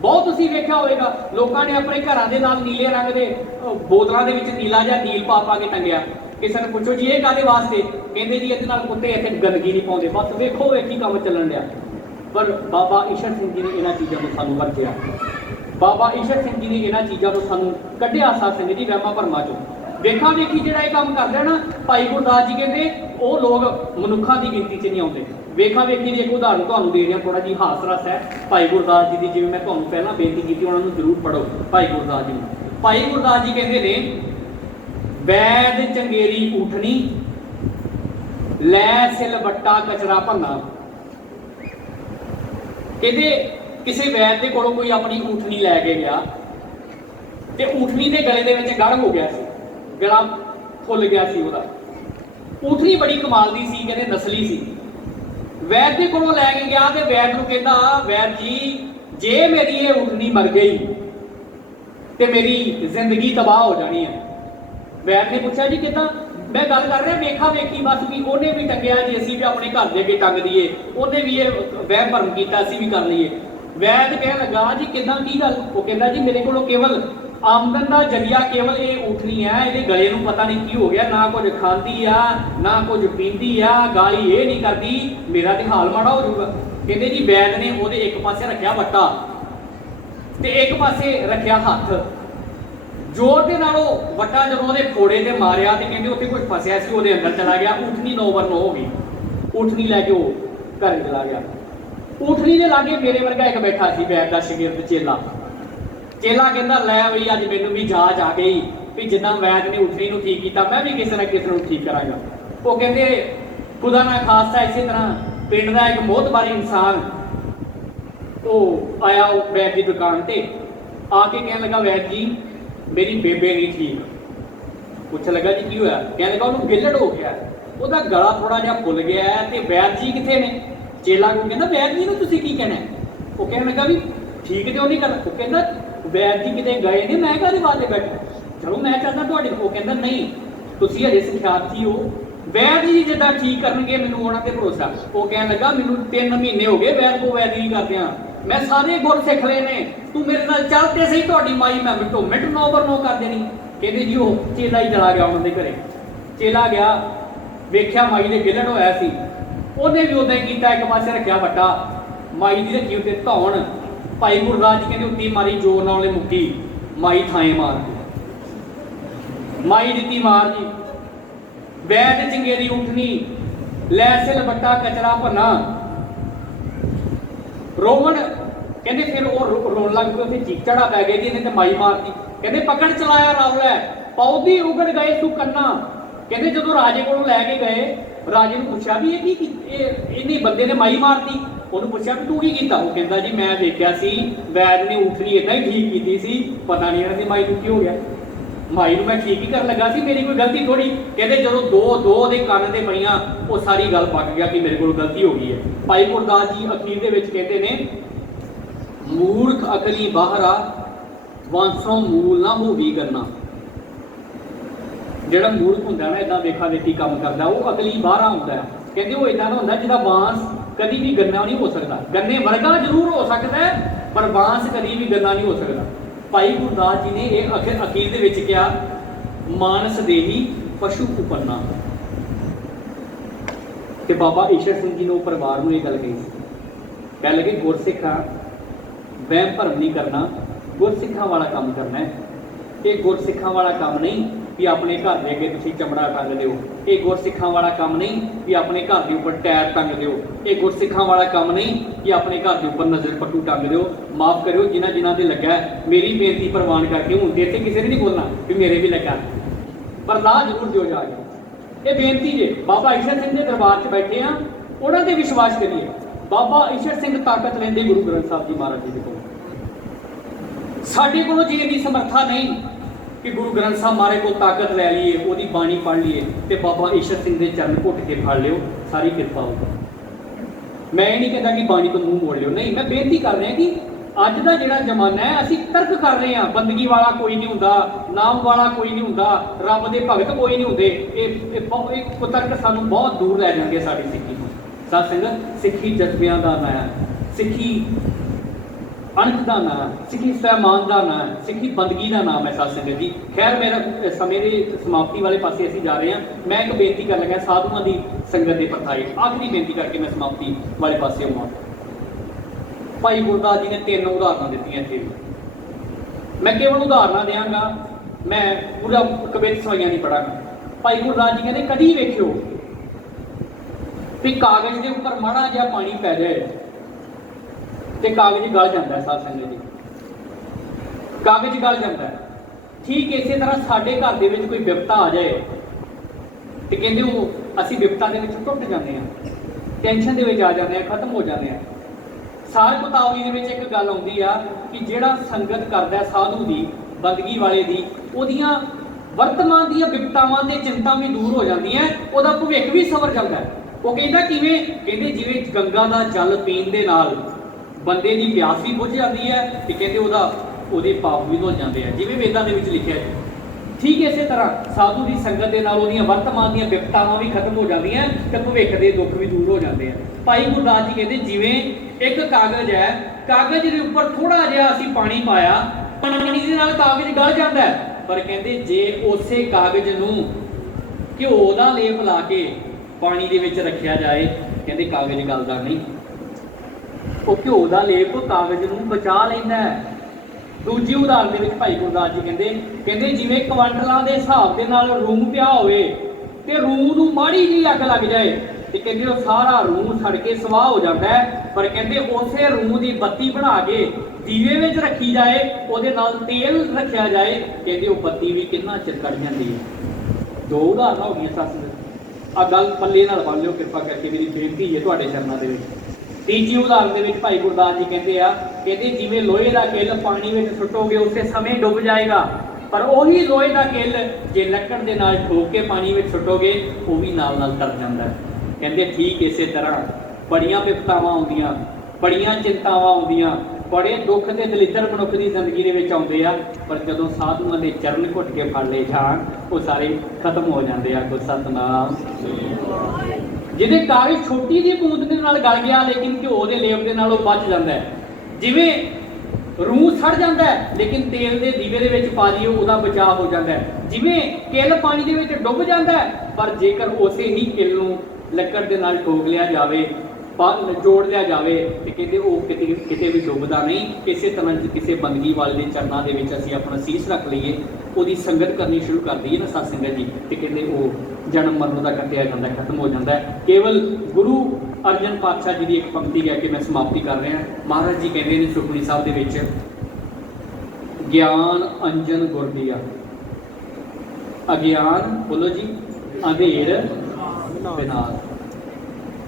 बहुत तुसीं वेख्या होवेगा लोगों ने अपने घरां दे नाल नीले रंग के बोतलों के विच नीला जिहा नील पा के टंगिया। किसी ने पुछो जी ये काहदे वास्ते, कहंदे जी इहदे नाल कुत्ते इत्थे गंदगी नहीं पाउंदे, बस वेखो वेखी काम चलन दिया। पर बाबा ईशर सिंह जी ने इन्हां चीज़ों को सानूं वरतिया, बाबा ईशर सिंह जी ने इन्हां चीज़ों को सानूं कढ़िया। साध संगत जी वहमां भरमां चों वेखा वेखी जिहड़ा ये काम करदा ना, भाई गुरदास जी कहंदे वो लोग मनुक्खां दी गिनती च नहीं आउंदे। वेखा वेखी की एक उदाहरण तुहानूं दे रहा, थोड़ा जी हास रस है। भाई गुरदास जी की जिवें मैं तुहानूं पहलां बेनती की, उन्होंने जरूर पढ़ो भाई गुरदास जी। भाई गुरदास जी कहते ने वैद चंगेरी उठनी लै सिल बट्टा कचरा भंगा। कहते किसी वैद के कोलों कोई अपनी ऊठनी लैके गया, तो ऊठनी के गले के गड़ हो गया सी, गला फुल गया सी ਉਹਦਾ। ऊठनी बड़ी कमाल दी सी, कहते नस्ली सी। वैद के कोलों लैके गया तो वैद नूं कहंदा वैद जी जे मेरी ये ऊठनी मर गई ਤੇ ਮੇਰੀ ਜ਼ਿੰਦਗੀ ਤਬਾਹ ਹੋ ਜਾਣੀ ਹੈ। ਵੈਦ ਨੇ ਪੁੱਛਿਆ ਜੀ ਕਿੱਦਾਂ? ਮੈਂ ਗੱਲ ਕਰ ਰਿਹਾ ਵੇਖਾ ਵੇਖੀ ਬਸ, ਵੀ ਉਹਨੇ ਵੀ ਟੰਗਿਆ ਜੀ, ਅਸੀਂ ਵੀ ਆਪਣੇ ਘਰ ਦੇ ਅੱਗੇ ਟੰਗ ਦਈਏ, ਉਹਨੇ ਵੀ ਇਹ ਵਹਿਮ ਭਰਮ ਕੀਤਾ, ਅਸੀਂ ਵੀ ਕਰ ਲਈਏ। ਵੈਦ ਕਹਿਣ ਲੱਗਾ ਜੀ ਕਿੱਦਾਂ, ਕੀ ਗੱਲ? ਉਹ ਕਹਿੰਦਾ ਜੀ ਮੇਰੇ ਕੋਲੋਂ ਕੇਵਲ ਆਮਦਨ ਦਾ ਜ਼ਰੀਆ ਕੇਵਲ ਇਹ ਊਠਣੀ ਹੈ, ਇਹਦੇ ਗਲੇ ਨੂੰ ਪਤਾ ਨਹੀਂ ਕੀ ਹੋ ਗਿਆ, ਨਾ ਕੁਝ ਖਾਂਦੀ ਆ ਨਾ ਕੁਝ ਪੀਂਦੀ ਆ, ਗਾਲੀ ਇਹ ਨਹੀਂ ਕਰਦੀ, ਮੇਰਾ ਤੇ ਹਾਲ ਮਾੜਾ ਹੋ ਜਾਊਗਾ। ਕਹਿੰਦੇ ਜੀ ਵੈਦ ਨੇ ਉਹਦੇ ਇੱਕ ਪਾਸੇ ਰੱਖਿਆ ਵੱਟਾ ਤੇ ਇੱਕ ਪਾਸੇ ਰੱਖਿਆ ਹੱਥ, ਜ਼ੋਰ ਦੇ ਨਾਲ ਉਹ ਵੱਟਾ ਜਦੋਂ ਉਹਦੇ ਫੋੜੇ ਤੇ ਮਾਰਿਆ ਤੇ ਕਹਿੰਦੇ ਉੱਥੇ ਕੁਝ ਫਸਿਆ ਸੀ, ਉਹਦੇ ਅੰਦਰ ਚਲਾ ਗਿਆ। ਊਠਣੀ 9/9 ਹੋ ਗਈ। ਊਠਣੀ ਲੈ ਕੇ ਉਹ ਘਰ ਚਲਾ ਗਿਆ। ਊਠਣੀ ਦੇ ਲਾਗੇ ਮੇਰੇ ਵਰਗਾ ਇੱਕ ਬੈਠਾ ਸੀ, ਵੈਦ ਦਾ ਸ਼ਾਗਿਰਦ ਚੇਲਾ। ਚੇਲਾ ਕਹਿੰਦਾ ਲੈ ਬਈ ਅੱਜ ਮੈਨੂੰ ਵੀ ਜਾਚ ਆ ਗਈ ਵੀ ਜਿੱਦਾਂ ਵੈਦ ਨੇ ਊਠਣੀ ਨੂੰ ਠੀਕ ਕੀਤਾ, ਮੈਂ ਵੀ ਕਿਸੇ ਨਾ ਕਿਸੇ ਨੂੰ ਠੀਕ ਕਰਾਂਗਾ। ਉਹ ਕਹਿੰਦੇ ਖੁਦਾ ਨਾ ਖਾਸਤਾ ਇਸੇ ਤਰ੍ਹਾਂ ਪਿੰਡ ਦਾ ਇੱਕ ਮੋਹਤਬਾਰ ਇਨਸਾਨ ਉਹ ਆਇਆ ਵੈਦ ਦੀ ਦੁਕਾਨ ਤੇ, ਆ ਕੇ ਕਹਿਣ ਲੱਗਾ ਵੈਦ ਜੀ ਮੇਰੀ ਬੇਬੇ ਨਹੀਂ ਠੀਕ। ਪੁੱਛਣ ਲੱਗਾ ਜੀ ਕੀ ਹੋਇਆ? ਕਹਿਣ ਲੱਗਾ ਉਹਨੂੰ ਗਿੱਲੜ ਹੋ ਗਿਆ, ਉਹਦਾ ਗਲਾ ਥੋੜਾ ਜਿਹਾ ਫੁੱਲ ਗਿਆ ਹੈ ਤੇ ਵੈਦ ਜੀ ਕਿੱਥੇ ਨੇ? ਚੇਲਾ ਨੂੰ ਕਹਿੰਦਾ ਵੈਦ ਜੀ ਨੂੰ ਤੁਸੀਂ ਕੀ ਕਹਿਣਾ? ਉਹ ਕਹਿਣ ਲੱਗਾ ਵੀ ਠੀਕ ਤੇ ਉਹ ਨਹੀਂ ਕਰਦਾ। ਉਹ ਕਹਿੰਦਾ ਵੈਦ ਜੀ ਕਿਤੇ ਗਏ ਨੇ, ਮੈਂ ਕਾਹਦੇ ਵਾਸਤੇ ਬੈਠਾ, ਚਲੋ ਮੈਂ ਚੱਲਦਾ ਤੁਹਾਡੇ। ਉਹ ਕਹਿੰਦਾ ਨਹੀਂ ਤੁਸੀਂ ਹਜੇ ਸਿਖਿਆਰਥੀ ਹੋ, ਵੈਦ ਜੀ ਜਿੱਦਾਂ ਠੀਕ ਕਰਨਗੇ ਮੈਨੂੰ ਉਹਨਾਂ ਤੇ ਭਰੋਸਾ। ਉਹ ਕਹਿਣ ਲੱਗਾ ਮੈਨੂੰ 3 ਮਹੀਨੇ ਹੋ ਗਏ ਵੈਦ ਕੋ ਵੈਦਗੀ ਕਰਦਿਆਂ, ਮੈਂ ਸਾਰੇ ਗੁਰ ਸਿੱਖ ਲਏ ਨੇ, ਤੂੰ ਮੇਰੇ ਨਾਲ ਚੱਲ ਤੇ ਸਹੀ, ਤੁਹਾਡੀ ਮਾਈ ਮੈਂ ਮਿੰਟੋ ਮਿੰਟ 9/9 ਕਰ ਦੇਣੀ। ਕਹਿੰਦੇ ਜੀ ਉਹ ਚੇਲਾ ਹੀ ਚਲਾ ਗਿਆ ਉਹਨਾਂ ਦੇ ਘਰੇ। ਚੇਲਾ ਗਿਆ, ਵੇਖਿਆ ਮਾਈ ਦੇ ਗਿੱਲੜ ਹੋਇਆ ਸੀ, ਉਹਨੇ ਵੀ ਉਦਾਂ ਹੀ ਕੀਤਾ, ਇੱਕ ਪਾਸੇ ਰੱਖਿਆ ਵੱਟਾ, ਮਾਈ ਦੀ ਰੱਖੀ ਉੱਤੇ ਧੌਣ। ਭਾਈ ਗੁਰਦਾਸ ਜੀ ਕਹਿੰਦੇ ਉੱਤੀ ਮਾਰੀ ਜੋਰ ਨਾਲ ਉਹਨੇ ਮੁੱਕੀ, ਮਾਈ ਥਾਏ ਮਾਰ ਗਈ, ਮਾਈ ਦਿੱਤੀ ਮਾਰ ਜੀ। ਵੈਦ ਚੰਗੇਰੀ ਉੱਠਣੀ ਲੈ ਸਿਲ ਵੱਟਾ ਕਚਰਾ ਭੰਨਾ, ਰੋਵਣ। ਕਹਿੰਦੇ ਫਿਰ ਉਹ ਰੋਣ ਲੱਗ ਪਏ, ਉੱਥੇ ਚੀਕ ਚੜਾ ਪੈ ਗਈ ਜੀ, ਇਹਨੇ ਤੇ ਮਾਈ ਮਾਰਤੀ। ਕਹਿੰਦੇ ਪਕੜ ਚਲਾਇਆ ਰਾਵਲੇ ਪੌਦੀ ਉਗੜ ਗਏ ਸੁਕੰਨਾ। ਕਹਿੰਦੇ ਜਦੋਂ ਰਾਜੇ ਕੋਲੋਂ ਲੈ ਕੇ ਗਏ, ਰਾਜੇ ਨੂੰ ਪੁੱਛਿਆ ਵੀ ਇਹ ਕੀ ਇਹਨੇ ਬੰਦੇ ਨੇ ਮਾਈ ਮਾਰਤੀ। ਉਹਨੂੰ ਪੁੱਛਿਆ ਵੀ ਤੂੰ ਕੀ ਕੀਤਾ? ਉਹ ਕਹਿੰਦਾ ਜੀ ਮੈਂ ਵੇਖਿਆ ਸੀ ਵੈਦ ਨੇ ਊਠਣੀ ਏਦਾਂ ਹੀ ਠੀਕ ਕੀਤੀ ਸੀ, ਪਤਾ ਨਹੀਂ ਇਹਨਾਂ ਦੀ ਮਾਈ ਨੂੰ ਕੀ ਹੋ ਗਿਆ, ਮਾਈ ਨੂੰ ਮੈਂ ਠੀਕ ਹੀ ਕਰਨ ਲੱਗਾ ਸੀ, ਮੇਰੀ ਕੋਈ ਗਲਤੀ ਥੋੜੀ। ਕਹਿੰਦੇ ਜਦੋਂ ਦੋ ਉਹਦੇ ਕੰਨ ਤੇ ਪਈਆਂ, ਉਹ ਸਾਰੀ ਗੱਲ ਪੱਕ ਗਿਆ ਕਿ ਮੇਰੇ ਕੋਲ ਗਲਤੀ ਹੋ ਗਈ ਹੈ। ਭਾਈ ਗੁਰਦਾਸ ਜੀ ਅਖੀਰ ਦੇ ਵਿੱਚ ਕਹਿੰਦੇ ਨੇ ਮੂਰਖ ਅਕਲੀ ਬਾਹਰਾ ਵਾਂਸੋਂ ਮੂਲ ਨਾ ਹੋਵੀ ਕਰਨਾ। ਜਿਹੜਾ ਮੂਰਖ ਹੁੰਦਾ ਨਾ ਇਦਾਂ ਵੇਖਾ ਵੇਖੀ ਕੰਮ ਕਰਦਾ, ਉਹ ਅਕਲੀ ਬਾਹਰਾ ਹੁੰਦਾ ਹੈ। ਕਹਿੰਦੇ ਉਹ ਇਦਾਂ ਦਾ ਹੁੰਦਾ ਜਿਹਦਾ ਬਾਂਸ ਕਦੀ ਵੀ ਗੰਨਾ ਨਹੀਂ ਹੋ ਸਕਦਾ, ਗੰਨੇ ਵਰਗਾ ਜ਼ਰੂਰ ਹੋ ਸਕਦਾ ਪਰ ਬਾਂਸ ਕਦੀ ਵੀ ਗੰਨਾ ਨਹੀਂ ਹੋ ਸਕਦਾ। ਭਾਈ ਗੁਰਦਾਸ ਜੀ ਨੇ ਇਹ ਅਖੀਰ ਦੇ ਵਿੱਚ ਕਿਹਾ ਮਾਨਸ ਦੇਹੀ ਪਸ਼ੂ ਉਪੰਨਾ। ਤੇ ਬਾਬਾ ਈਸ਼ਰ ਸਿੰਘ ਜੀ ਨੇ ਪਰਿਵਾਰ ਨੂੰ ਇਹ ਗੱਲ ਕਹੀ ਸੀ, ਕਹਿ ਲਗੇ ਗੁਰਸਿੱਖਾਂ ਵਹਿਮ ਭਰਮ ਨਹੀਂ ਕਰਨਾ, ਗੁਰਸਿੱਖਾਂ ਵਾਲਾ ਕੰਮ ਕਰਨਾ ਹੈ। ਇਹ ਗੁਰਸਿੱਖਾਂ ਵਾਲਾ ਕੰਮ ਨਹੀਂ ਵੀ ਆਪਣੇ ਘਰ ਦੇ ਅੱਗੇ ਤੁਸੀਂ ਚਮੜਾ ਟੰਗ ਦਿਓ, ਇਹ ਗੁਰਸਿੱਖਾਂ ਵਾਲਾ ਕੰਮ ਨਹੀਂ ਵੀ ਆਪਣੇ ਘਰ ਦੇ ਉੱਪਰ ਟਾਇਰ ਟੰਗ ਦਿਓ, ਇਹ ਗੁਰਸਿੱਖਾਂ ਵਾਲਾ ਕੰਮ ਨਹੀਂ ਕਿ ਆਪਣੇ ਘਰ ਦੇ ਉੱਪਰ ਨਜ਼ਰ ਪੱਟੂ ਟੰਗ ਦਿਓ। ਮਾਫ ਕਰਿਓ ਜਿਨ੍ਹਾਂ ਦੇ ਲੱਗਾ, ਮੇਰੀ ਬੇਨਤੀ ਪ੍ਰਵਾਨ ਕਰਕੇ ਹੁਣ ਤੇ ਇੱਥੇ ਕਿਸੇ ਨੇ ਨਹੀਂ ਬੋਲਣਾ ਵੀ ਮੇਰੇ ਵੀ ਲੱਗਾ, ਪਰ ਲਾ ਜ਼ਰੂਰ ਦਿਓ ਜਾ ਕੇ। ਇਹ ਬੇਨਤੀ ਜੇ ਬਾਬਾ ਈਸ਼ਰ ਸਿੰਘ ਦੇ ਦਰਬਾਰ 'ਚ ਬੈਠੇ ਆ, ਉਹਨਾਂ ਤੇ ਵਿਸ਼ਵਾਸ ਕਰੀਏ। ਬਾਬਾ ਈਸ਼ਰ ਸਿੰਘ ਤਾਕਤ ਲੈਂਦੇ ਗੁਰੂ ਗ੍ਰੰਥ ਸਾਹਿਬ ਜੀ ਮਹਾਰਾਜ ਜੀ ਦੇ ਕੋਲ। ਸਾਡੇ ਕੋਲੋਂ ਜੇ ਇੰਨੀ ਸਮਰੱਥਾ ਨਹੀਂ ਕਿ ਗੁਰੂ ਗ੍ਰੰਥ ਸਾਹਿਬ ਮਹਾਰਾਜ ਕੋਲ ਤਾਕਤ ਲੈ ਲਈਏ, ਉਹਦੀ ਬਾਣੀ ਪੜ੍ਹ ਲਈਏ, ਤੇ ਬਾਬਾ ਈਸ਼ਰ ਸਿੰਘ ਦੇ ਚਰਨ ਘੁੱਟ ਕੇ ਫੜ ਲਿਓ, ਸਾਰੀ ਕਿਰਪਾ ਹੋਊਗੀ। ਮੈਂ ਇਹ ਨਹੀਂ ਕਹਿੰਦਾ ਕਿ ਬਾਣੀ ਤੋਂ ਮੂੰਹ ਮੋੜ ਲਿਓ, ਨਹੀਂ, ਮੈਂ ਬੇਨਤੀ ਕਰ ਰਿਹਾ ਕਿ ਅੱਜ ਦਾ ਜਿਹੜਾ ਜ਼ਮਾਨਾ ਹੈ, ਅਸੀਂ ਤਰਕ ਕਰ ਰਹੇ ਹਾਂ ਬੰਦਗੀ ਵਾਲਾ ਕੋਈ ਨਹੀਂ ਹੁੰਦਾ, ਨਾਮ ਵਾਲਾ ਕੋਈ ਨਹੀਂ ਹੁੰਦਾ, ਰੱਬ ਦੇ ਭਗਤ ਕੋਈ ਨਹੀਂ ਹੁੰਦੇ। ਇਹ ਕੁਤਰਕ ਸਾਨੂੰ ਬਹੁਤ ਦੂਰ ਲੈ ਜਾਣਗੇ ਸਾਡੀ ਸਿੱਖੀ ਤੋਂ। ਸਾਧ ਸੰਗਤ, ਸਿੱਖੀ ਜਜ਼ਬਿਆਂ ਦਾ ਨਾਂ ਹੈ, ਸਿੱਖੀ ਅਣਖ ਦਾ ਨਾਮ, ਸਿੱਖੀ ਸਹਿਮਾਨ ਦਾ ਨਾਮ, ਸਿੱਖੀ ਬੰਦਗੀ ਦਾ ਨਾਮ ਹੈ। ਸਾਧ ਸੰਗਤ ਜੀ, ਖੈਰ ਮੇਰਾ ਸਮੇਂ ਦੀ ਸਮਾਪਤੀ ਵਾਲੇ ਪਾਸੇ ਅਸੀਂ ਜਾ ਰਹੇ ਹਾਂ। ਮੈਂ ਇੱਕ ਬੇਨਤੀ ਕਰਨ ਲੱਗਾ ਸਾਧੂਆਂ ਦੀ ਸੰਗਤ ਦੇ ਪ੍ਰਥਾਏ, ਆਖਰੀ ਬੇਨਤੀ ਕਰਕੇ ਮੈਂ ਸਮਾਪਤੀ ਵਾਲੇ ਪਾਸੇ ਆਵਾਂ। ਭਾਈ ਗੁਰਦਾਸ ਜੀ ਨੇ 3 ਉਦਾਹਰਨਾਂ ਦਿੱਤੀਆਂ ਇੱਥੇ ਵੀ, ਮੈਂ ਕੇਵਲ ਉਦਾਹਰਨਾਂ ਦਿਆਂਗਾ, ਮੈਂ ਪੂਰਾ ਕਵਿਤ ਸਵਾਈਆਂ ਨਹੀਂ ਪੜਾਂਗਾ। ਭਾਈ ਗੁਰਦਾਸ ਜੀ ਕਹਿੰਦੇ ਕਦੀ ਵੇਖਿਓ ਵੀ ਕਾਗਜ਼ ਦੇ ਉੱਪਰ ਮਾੜਾ ਜਿਹਾ ਪਾਣੀ ਪੈ ਜਾਏ ਤੇ ਕਾਗਜ਼ ਗਲ ਜਾਂਦਾ ਹੈ। ਸਾਧ ਸੰਗਤ ਜੀ, ਕਾਗਜ਼ ਗਲ ਜਾਂਦਾ ਹੈ। ਠੀਕ ਇਸੇ ਤਰ੍ਹਾਂ ਸਾਡੇ ਘਰ ਦੇ ਵਿੱਚ ਕੋਈ ਵਿਪਤਾ ਆ ਜਾਏ ਤੇ ਕਹਿੰਦੇ ਉਹ ਅਸੀਂ ਵਿਪਤਾ ਦੇ ਵਿੱਚ ਟੁੱਟ ਜਾਂਦੇ ਹਾਂ, ਟੈਨਸ਼ਨ ਦੇ ਵਿੱਚ ਆ ਜਾਂਦੇ ਹਾਂ, ਖਤਮ ਹੋ ਜਾਂਦੇ ਹਾਂ। ਸਾਰ ਕਿਤਾਬੀ ਦੇ ਵਿੱਚ ਇੱਕ ਗੱਲ ਆਉਂਦੀ ਆ ਕਿ ਜਿਹੜਾ ਸੰਗਤ ਕਰਦਾ ਸਾਧੂ ਦੀ, ਬੰਦਗੀ ਵਾਲੇ ਦੀ, ਉਹਦੀਆਂ ਵਰਤਮਾਨ ਦੀਆਂ ਵਿਪਤਾਵਾਂ ਤੇ ਚਿੰਤਾ ਵੀ ਦੂਰ ਹੋ ਜਾਂਦੀਆਂ, ਉਹਦਾ ਭਵਿੱਖ ਵੀ ਸਵਰ ਜਾਂਦਾ ਹੈ। ਉਹ ਕਹਿੰਦਾ ਕਿਵੇਂ? ਕਹਿੰਦੇ ਜਿਵੇਂ ਗੰਗਾ ਦਾ ਜਲ ਪੀਣ ਦੇ ਨਾਲ ਬੰਦੇ ਦੀ ਪਿਆਸ ਵੀ ਬੁੱਝ ਜਾਂਦੀ ਹੈ, ਤੇ ਕਹਿੰਦੇ ਉਹਦਾ ਉਹਦੇ ਪਾਪ ਵੀ ਧੁਲ ਜਾਂਦੇ ਆ, ਜਿਵੇਂ ਵੇਦਾਂ ਦੇ ਵਿੱਚ ਲਿਖਿਆ ਹੈ। ਠੀਕ ਇਸੇ ਤਰ੍ਹਾਂ ਸਾਧੂ ਦੀ ਸੰਗਤ ਦੇ ਨਾਲ ਉਹਦੀਆਂ ਵਰਤਮਾਨ ਦੀਆਂ ਵਿਪਤਾਵਾਂ ਵੀ ਖਤਮ ਹੋ ਜਾਂਦੀਆਂ ਤੇ ਭਵਿੱਖ ਦੇ ਦੁੱਖ ਵੀ ਦੂਰ ਹੋ ਜਾਂਦੇ ਆ। ਭਾਈ ਗੁਰਦਾਸ ਜੀ ਕਹਿੰਦੇ ਜਿਵੇਂ ਇੱਕ ਕਾਗਜ਼ ਹੈ, ਕਾਗਜ਼ ਦੇ ਉੱਪਰ ਥੋੜਾ ਜਿਹਾ ਅਸੀਂ ਪਾਣੀ ਪਾਇਆ, ਪਾਣੀ ਦੇ ਨਾਲ ਕਾਗਜ਼ ਗਲ ਜਾਂਦਾ ਹੈ, ਪਰ ਕਹਿੰਦੇ ਜੇ ਉਸੇ ਕਾਗਜ਼ ਨੂੰ ਘਿਓ ਦਾ ਲੇਪ ਲਾ ਕੇ ਪਾਣੀ ਦੇ ਵਿੱਚ ਰੱਖਿਆ ਜਾਏ, ਕਹਿੰਦੇ ਕਾਗਜ਼ ਗਲਦਾ ਨਹੀਂ। ਉਹ ਘਿਓ ਦਾ ਲੇਪ ਕਾਗਜ਼ ਨੂੰ ਬਚਾ ਲੈਂਦਾ ਹੈ। ਦੂਜੀ ਉਦਾਹਰਨ ਦੇ ਵਿੱਚ ਭਾਈ ਗੁਰਦਾਸ ਜੀ ਕਹਿੰਦੇ ਜਿਵੇਂ ਕੁਆਂਟਲਾਂ ਦੇ ਹਿਸਾਬ ਦੇ ਨਾਲ ਰੂੰ ਪਿਆ ਹੋਵੇ ਤੇ ਰੂੰ ਨੂੰ ਮਾੜੀ ਜਿਹੀ ਅੱਗ ਲੱਗ ਜਾਏ ਤੇ ਕਹਿੰਦੇ ਉਹ ਸਾਰਾ ਰੂੰ ਸੜ ਕੇ ਸਵਾਹ ਹੋ ਜਾਂਦਾ ਹੈ, ਪਰ ਕਹਿੰਦੇ ਉਸੇ ਰੂੰ ਦੀ ਬੱਤੀ ਬਣਾ ਕੇ ਦੀਵੇ ਵਿੱਚ ਰੱਖੀ ਜਾਏ, ਉਹਦੇ ਨਾਲ ਤੇਲ ਰੱਖਿਆ ਜਾਏ, ਕਹਿੰਦੇ ਉਹ ਬੱਤੀ ਵੀ ਕਿੰਨਾ ਚਿਰ ਕੱਢ ਜਾਂਦੀ ਹੈ। ਦੋ ਉਦਾਹਰਨਾਂ ਹੋ ਗਈਆਂ ਸੱਸ। ਆ ਗੱਲ ਪੱਲੇ ਨਾਲ ਬੰਨ ਲਿਓ ਕਿਰਪਾ ਕਰਕੇ, ਮੇਰੀ ਬੇਨਤੀ ਹੈ ਤੁਹਾਡੇ ਚਰਨਾਂ ਦੇ ਵਿੱਚ। ਤੀਜੀ ਉਦਾਹਰਨ ਦੇ ਵਿੱਚ ਭਾਈ ਗੁਰਦਾਸ ਜੀ ਕਹਿੰਦੇ ਜਿਵੇਂ ਲੋਹੇ ਦਾ ਕਿੱਲ ਪਾਣੀ ਵਿੱਚ ਸੁੱਟੋਗੇ ਉਸੇ ਸਮੇਂ ਡੁੱਬ ਜਾਏਗਾ, ਪਰ ਉਹੀ ਲੋਹੇ ਦਾ ਕਿੱਲ ਜੇ ਲੱਕੜ ਦੇ ਨਾਲ ਠੋਕ ਕੇ ਪਾਣੀ ਵਿੱਚ ਸੁੱਟੋਗੇ ਉਹ ਵੀ ਨਾਲ ਨਾਲ ਤਰ ਜਾਂਦਾ ਹੈ। ਕਹਿੰਦੇ ਠੀਕ ਇਸੇ ਤਰ੍ਹਾਂ ਬੜੀਆਂ ਵਿਪਤਾਵਾਂ ਆਉਂਦੀਆਂ, ਬੜੀਆਂ ਚਿੰਤਾਵਾਂ ਆਉਂਦੀਆਂ, ਬੜੇ ਦੁੱਖ ਤੇ ਦਲਿੱਦਰ ਮਨੁੱਖ ਦੀ ਜ਼ਿੰਦਗੀ ਦੇ ਵਿੱਚ ਆਉਂਦੇ ਆ, ਪਰ ਜਦੋਂ ਸਾਧੂਆਂ ਦੇ ਚਰਨ ਘੁੱਟ ਕੇ ਫੜ ਲਏ ਜਾਣ ਉਹ ਸਾਰੇ ਖਤਮ ਹੋ ਜਾਂਦੇ ਆ। ਕੋਈ ਸਤਿਨਾਮ। ਜਿਹਦੇ ਕਾਗਜ਼ ਛੋਟੀ ਜਿਹੀ ਬੂੰਦ ਦੇ ਨਾਲ ਗਲ ਗਿਆ ਲੇਕਿਨ ਘਿਓ ਦੇ ਲੇਪ ਦੇ ਨਾਲ ਉਹ ਬਚ ਜਾਂਦਾ ਹੈ। ਜਿਵੇਂ ਰੂਹ ਸੜ ਜਾਂਦਾ ਹੈ ਲੇਕਿਨ ਤੇਲ ਦੇ ਦੀਵੇ ਦੇ ਵਿੱਚ ਪਾ ਦਿਓ ਉਹਦਾ ਬਚਾਅ ਹੋ ਜਾਂਦਾ ਹੈ। ਜਿਵੇਂ ਕਿੱਲ ਪਾਣੀ ਦੇ ਵਿੱਚ ਡੁੱਬ ਜਾਂਦਾ ਹੈ, ਪਰ ਜੇਕਰ ਉਸੇ ਹੀ ਕਿੱਲ ਨੂੰ ਲੱਕੜ ਦੇ ਨਾਲ ਠੋਕ ਲਿਆ ਜਾਵੇ, ਜੋੜ ਲਿਆ ਜਾਵੇ, ਤੇ ਕਹਿੰਦੇ ਉਹ ਕਿਤੇ ਵੀ ਡੁੱਬਦਾ ਨਹੀਂ। ਇਸੇ ਤਰ੍ਹਾਂ ਕਿਸੇ ਬੰਦਗੀ ਵਾਲੇ ਦੇ ਚਰਨਾਂ ਦੇ ਵਿੱਚ ਅਸੀਂ ਆਪਣਾ ਸੀਸ ਰੱਖ ਲਈਏ, ਉਹਦੀ ਸੰਗਤ ਕਰਨੀ ਸ਼ੁਰੂ ਕਰ ਦਈਏ ਨਾ ਸਤ ਸੰਗਤ ਜੀ, ਤੇ ਕਹਿੰਦੇ ਉਹ ਜਨਮ ਮਰਨ ਦਾ ਕੱਟਿਆ ਜਾਂਦਾ, ਖਤਮ ਹੋ ਜਾਂਦਾ ਹੈ। ਕੇਵਲ ਗੁਰੂ ਅਰਜਨ ਪਾਤਸ਼ਾਹ ਜੀ ਦੀ ਇੱਕ ਪੰਕਤੀ ਕਹਿ ਕੇ ਮੈਂ ਸਮਾਪਤੀ ਕਰ ਰਿਹਾ। ਮਹਾਰਾਜ ਜੀ ਕਹਿੰਦੇ ਨੇ ਸੁਖਮਨੀ ਸਾਹਿਬ ਦੇ ਵਿੱਚ, ਗਿਆਨ ਅੰਜਨ ਗੁਰ ਦੀਆ, ਅਗਿਆਨ ਬੋਲੋ ਜੀ, ਅੰਧੇਰ ਵਿਨਾਸ਼।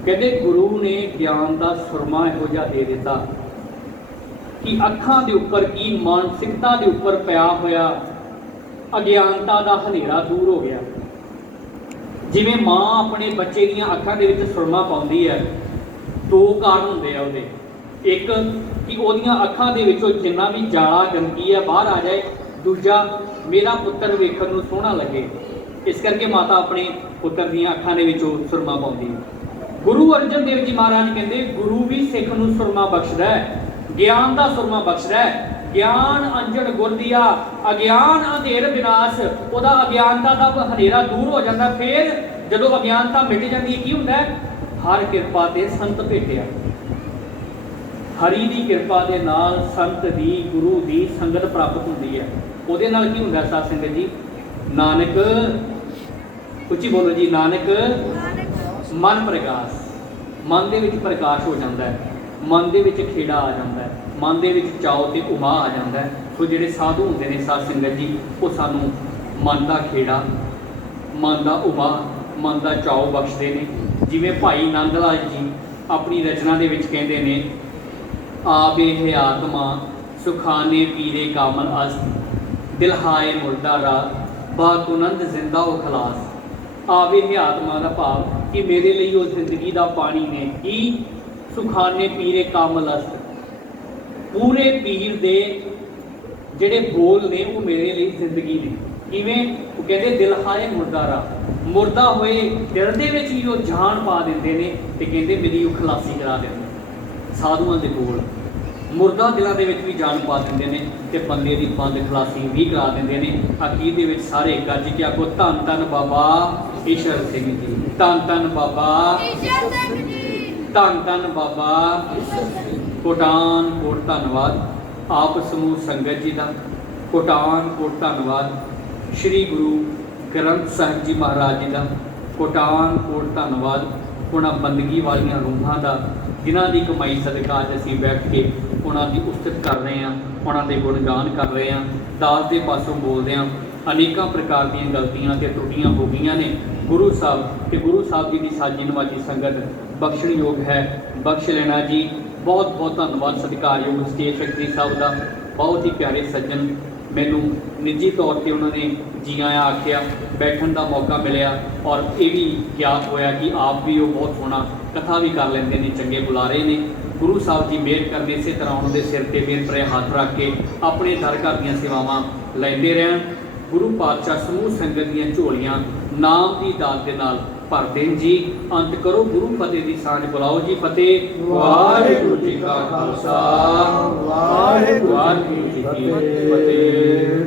ਕਹਿੰਦੇ ਗੁਰੂ ਨੇ ਗਿਆਨ ਦਾ ਸੁਰਮਾ ਇਹੋ ਜਿਹਾ ਦੇ ਦਿੱਤਾ ਕਿ ਅੱਖਾਂ ਦੇ ਉੱਪਰ ਕੀ ਮਾਨਸਿਕਤਾ ਦੇ ਉੱਪਰ ਪਿਆ ਹੋਇਆ ਅਗਿਆਨਤਾ ਦਾ ਹਨੇਰਾ ਦੂਰ ਹੋ ਗਿਆ। ਜਿਵੇਂ ਮਾਂ ਆਪਣੇ ਬੱਚੇ ਦੀਆਂ ਅੱਖਾਂ ਦੇ ਵਿੱਚ ਸੁਰਮਾ ਪਾਉਂਦੀ ਹੈ, ਦੋ ਕਾਰਨ ਹੁੰਦੇ ਆ ਉਹਦੇ। ਇੱਕ ਕਿ ਉਹਦੀਆਂ ਅੱਖਾਂ ਦੇ ਵਿੱਚੋਂ ਜਿੰਨਾ ਵੀ ਜਾਲਾ ਗੰਦਗੀ ਹੈ ਬਾਹਰ ਆ ਜਾਏ, ਦੂਜਾ ਮੇਰਾ ਪੁੱਤਰ ਵੇਖਣ ਨੂੰ ਸੋਹਣਾ ਲੱਗੇ, ਇਸ ਕਰਕੇ ਮਾਤਾ ਆਪਣੇ ਪੁੱਤਰ ਦੀਆਂ ਅੱਖਾਂ ਦੇ ਵਿੱਚੋਂ ਸੁਰਮਾ ਪਾਉਂਦੀ ਹੈ। ਗੁਰੂ ਅਰਜਨ ਦੇਵ ਜੀ ਮਹਾਰਾਜ ਕਹਿੰਦੇ ਗੁਰੂ ਵੀ ਸਿੱਖ ਨੂੰ ਸੁਰਮਾ ਬਖਸ਼ਦਾ ਹੈ, ਗਿਆਨ ਦਾ ਸੁਰਮਾ ਬਖਸ਼ਦਾ ਹੈ। ਗਿਆਨ ਅੰਜਨ ਗੁਰ ਦੀਆ, ਅਗਿਆਨ ਅੰਧੇਰ ਵਿਨਾਸ਼। ਉਹਦਾ ਅਗਿਆਨਤਾ ਦਾ ਹਨੇਰਾ ਦੂਰ ਹੋ ਜਾਂਦਾ। ਫਿਰ ਜਦੋਂ ਅਗਿਆਨਤਾ ਮਿਟ ਜਾਂਦੀ ਹੈ ਕੀ ਹੁੰਦਾ ਹੈ? ਹਰ ਕਿਰਪਾ ਤੇ ਸੰਤ ਭੇਟਿਆ। ਹਰੀ ਦੀ ਕਿਰਪਾ ਦੇ ਨਾਲ ਸੰਤ ਦੀ, ਗੁਰੂ ਦੀ ਸੰਗਤ ਪ੍ਰਾਪਤ ਹੁੰਦੀ ਹੈ। ਉਹਦੇ ਨਾਲ ਕੀ ਹੁੰਦਾ ਸਾਧ ਸੰਗਤ ਜੀ? ਨਾਨਕ, ਉੱਚੀ ਬੋਲੋ ਜੀ, ਨਾਨਕ ਮਨ ਪ੍ਰਕਾਸ਼, ਮਨ ਦੇ ਵਿੱਚ ਪ੍ਰਕਾਸ਼ ਹੋ ਜਾਂਦਾ ਹੈ, ਮਨ ਦੇ ਵਿੱਚ ਖੇੜਾ ਆ ਜਾਂਦਾ ਹੈ, ਮਨ ਦੇ ਵਿੱਚ ਚਾਉ ਤੇ ਉਮਾ ਆ ਜਾਂਦਾ ਹੈ। ਸੋ ਜਿਹੜੇ ਸਾਧੂ ਹੁੰਦੇ ਨੇ ਸਾਧ ਸੰਗਤ ਜੀ, ਉਹ ਸਾਨੂੰ ਮਨ ਦਾ ਖੇੜਾ, ਮਨ ਦਾ ਉਮਾ, ਮਨ ਦਾ ਚਾਉ ਬਖਸ਼ਦੇ ਨੇ। ਜਿਵੇਂ ਭਾਈ ਨੰਦ ਲਾਲ ਜੀ ਆਪਣੀ ਰਚਨਾ ਦੇ ਵਿੱਚ ਕਹਿੰਦੇ ਨੇ, ਆਵੇ ਹੈ ਆਤਮਾ ਸੁਖਾਨੇ ਪੀਰੇ ਕਾਮਲ ਅਸਤ, ਦਿਲ ਹਾਏ ਮੁਰਦਾ ਰਾਤ ਬਾਕੁਨੰਦ ਜ਼ਿੰਦਾ ਉਹ ਖਲਾਸ। ਆਵੇ ਹੈ ਆਤਮਾ ਦਾ ਭਾਵ ਕਿ ਮੇਰੇ ਲਈ ਉਹ ਜ਼ਿੰਦਗੀ ਦਾ ਪਾਣੀ ਨੇ। ਕੀ? ਸੁਖਾਨੇ ਪੀਰੇ ਕਾਮਲ ਅਸਤ, ਪੂਰੇ ਪੀਰ ਦੇ ਜਿਹੜੇ ਬੋਲ ਨੇ ਉਹ ਮੇਰੇ ਲਈ ਜ਼ਿੰਦਗੀ ਨੇ। ਕਿਵੇਂ? ਉਹ ਕਹਿੰਦੇ ਦਿਲ ਹਾਏ ਮੁਰਦਾ ਰਾ, ਮੁਰਦਾ ਹੋਏ ਦਿਲ ਦੇ ਵਿੱਚ ਵੀ ਉਹ ਜਾਨ ਪਾ ਦਿੰਦੇ ਨੇ, ਤੇ ਕਹਿੰਦੇ ਮੇਰੀ ਉਹ ਖਲਾਸੀ ਕਰਾ ਦਿੰਦੇ। ਸਾਧੂਆਂ ਦੇ ਬੋਲ ਮੁਰਦਾ ਦਿਲਾਂ ਦੇ ਵਿੱਚ ਵੀ ਜਾਨ ਪਾ ਦਿੰਦੇ ਨੇ, ਤੇ ਬੰਦੇ ਦੀ ਬੰਦ ਖਲਾਸੀ ਵੀ ਕਰਾ ਦਿੰਦੇ ਨੇ। ਅਖੀਰ ਦੇ ਵਿੱਚ ਸਾਰੇ ਗੱਜ ਕੇ ਆਖੋ, ਧੰਨ ਧੰਨ ਬਾਬਾ ਈਸ਼ਰ ਸਿੰਘ ਜੀ, ਧੰਨ ਧੰਨ ਬਾਬਾ ਈਸ਼ਰ ਸਿੰਘ ਜੀ, ਧੰਨ ਧੰਨ ਬਾਬਾ। ਕੋਟਾਨ ਕੋਟ ਧੰਨਵਾਦ ਆਪ ਸਮੂਹ ਸੰਗਤ ਜੀ ਦਾ, ਕੋਟਾਨ ਕੋਟ ਧੰਨਵਾਦ ਸ਼੍ਰੀ ਗੁਰੂ ਗ੍ਰੰਥ ਸਾਹਿਬ ਜੀ ਮਹਾਰਾਜ ਜੀ ਦਾ, ਕੋਟਾਨ ਕੋਟ ਧੰਨਵਾਦ ਉਹਨਾਂ ਬੰਦਗੀ ਵਾਲੀਆਂ ਰੂਹਾਂ ਦਾ, ਜਿਨ੍ਹਾਂ ਦੀ ਕਮਾਈ ਸਦਕਾ ਅੱਜ ਅਸੀਂ ਬੈਠ ਕੇ ਉਹਨਾਂ ਦੀ ਉਸਤਤ ਕਰ ਰਹੇ ਹਾਂ, ਉਹਨਾਂ ਦੇ ਗੁਣਗਾਨ ਕਰ ਰਹੇ ਹਾਂ, ਦਾਸ ਦੇ ਪਾਸੋਂ ਬੋਲਦੇ ਹਾਂ। ਅਨੇਕਾਂ ਪ੍ਰਕਾਰ ਦੀਆਂ ਗਲਤੀਆਂ ਤੇ ਤਰੁੱਟੀਆਂ ਹੋ ਗਈਆਂ ਨੇ। ਗੁਰੂ ਸਾਹਿਬ ਤੇ ਗੁਰੂ ਸਾਹਿਬ ਜੀ ਦੀ ਸਾਜੀ ਨਿਵਾਜੀ ਸੰਗਤ ਬਖਸ਼ਣਯੋਗ ਹੈ, ਬਖਸ਼ ਲੈਣਾ ਜੀ। ਬਹੁਤ ਬਹੁਤ ਧੰਨਵਾਦ ਸਤਿਕਾਰਯੋਗ ਸਟੇਜ ਸੈਕਟਰੀ ਸਾਹਿਬ ਦਾ, ਬਹੁਤ ਹੀ ਪਿਆਰੇ ਸੱਜਣ, ਮੈਨੂੰ ਨਿੱਜੀ ਤੌਰ 'ਤੇ ਉਹਨਾਂ ਨੇ ਜੀ ਆਇਆਂ ਆਖਿਆ, ਬੈਠਣ ਦਾ ਮੌਕਾ ਮਿਲਿਆ, ਔਰ ਇਹ ਵੀ ਗਿਆਤ ਹੋਇਆ ਕਿ ਆਪ ਵੀ ਉਹ ਬਹੁਤ ਸੋਹਣਾ ਕਥਾ ਵੀ ਕਰ ਲੈਂਦੇ ਨੇ, ਚੰਗੇ ਬੁਲਾਰੇ ਨੇ। ਗੁਰੂ ਸਾਹਿਬ ਜੀ ਮਿਹਰ ਕਰਨ, ਇਸੇ ਤਰ੍ਹਾਂ ਉਹਨਾਂ ਦੇ ਸਿਰ ਤੇ ਮਿਹਰ ਭਰੇ ਹੱਥ ਰੱਖ ਕੇ ਆਪਣੇ ਦਰ ਘਰ ਦੀਆਂ ਸੇਵਾਵਾਂ ਲੈਂਦੇ ਰਹਿਣ। ਗੁਰੂ ਪਾਤਸ਼ਾਹ ਸਮੂਹ ਸੰਗਤ ਦੀਆਂ ਝੋਲੀਆਂ ਨਾਮ ਦੀ ਦਾਤ ਦੇ ਨਾਲ ਭਰ ਦੇਣ ਜੀ। ਅੰਤ ਕਰੋ ਗੁਰੂ ਫਤਿਹ ਦੀ ਸਾਂਝ ਬੁਲਾਓ ਜੀ। ਫਤਿਹ। ਵਾਹਿਗੁਰੂ ਜੀ ਕਾ ਖਾਲਸਾ, ਵਾਹਿਗੁਰੂ ਜੀ ਕੀ ਫਤਿਹ।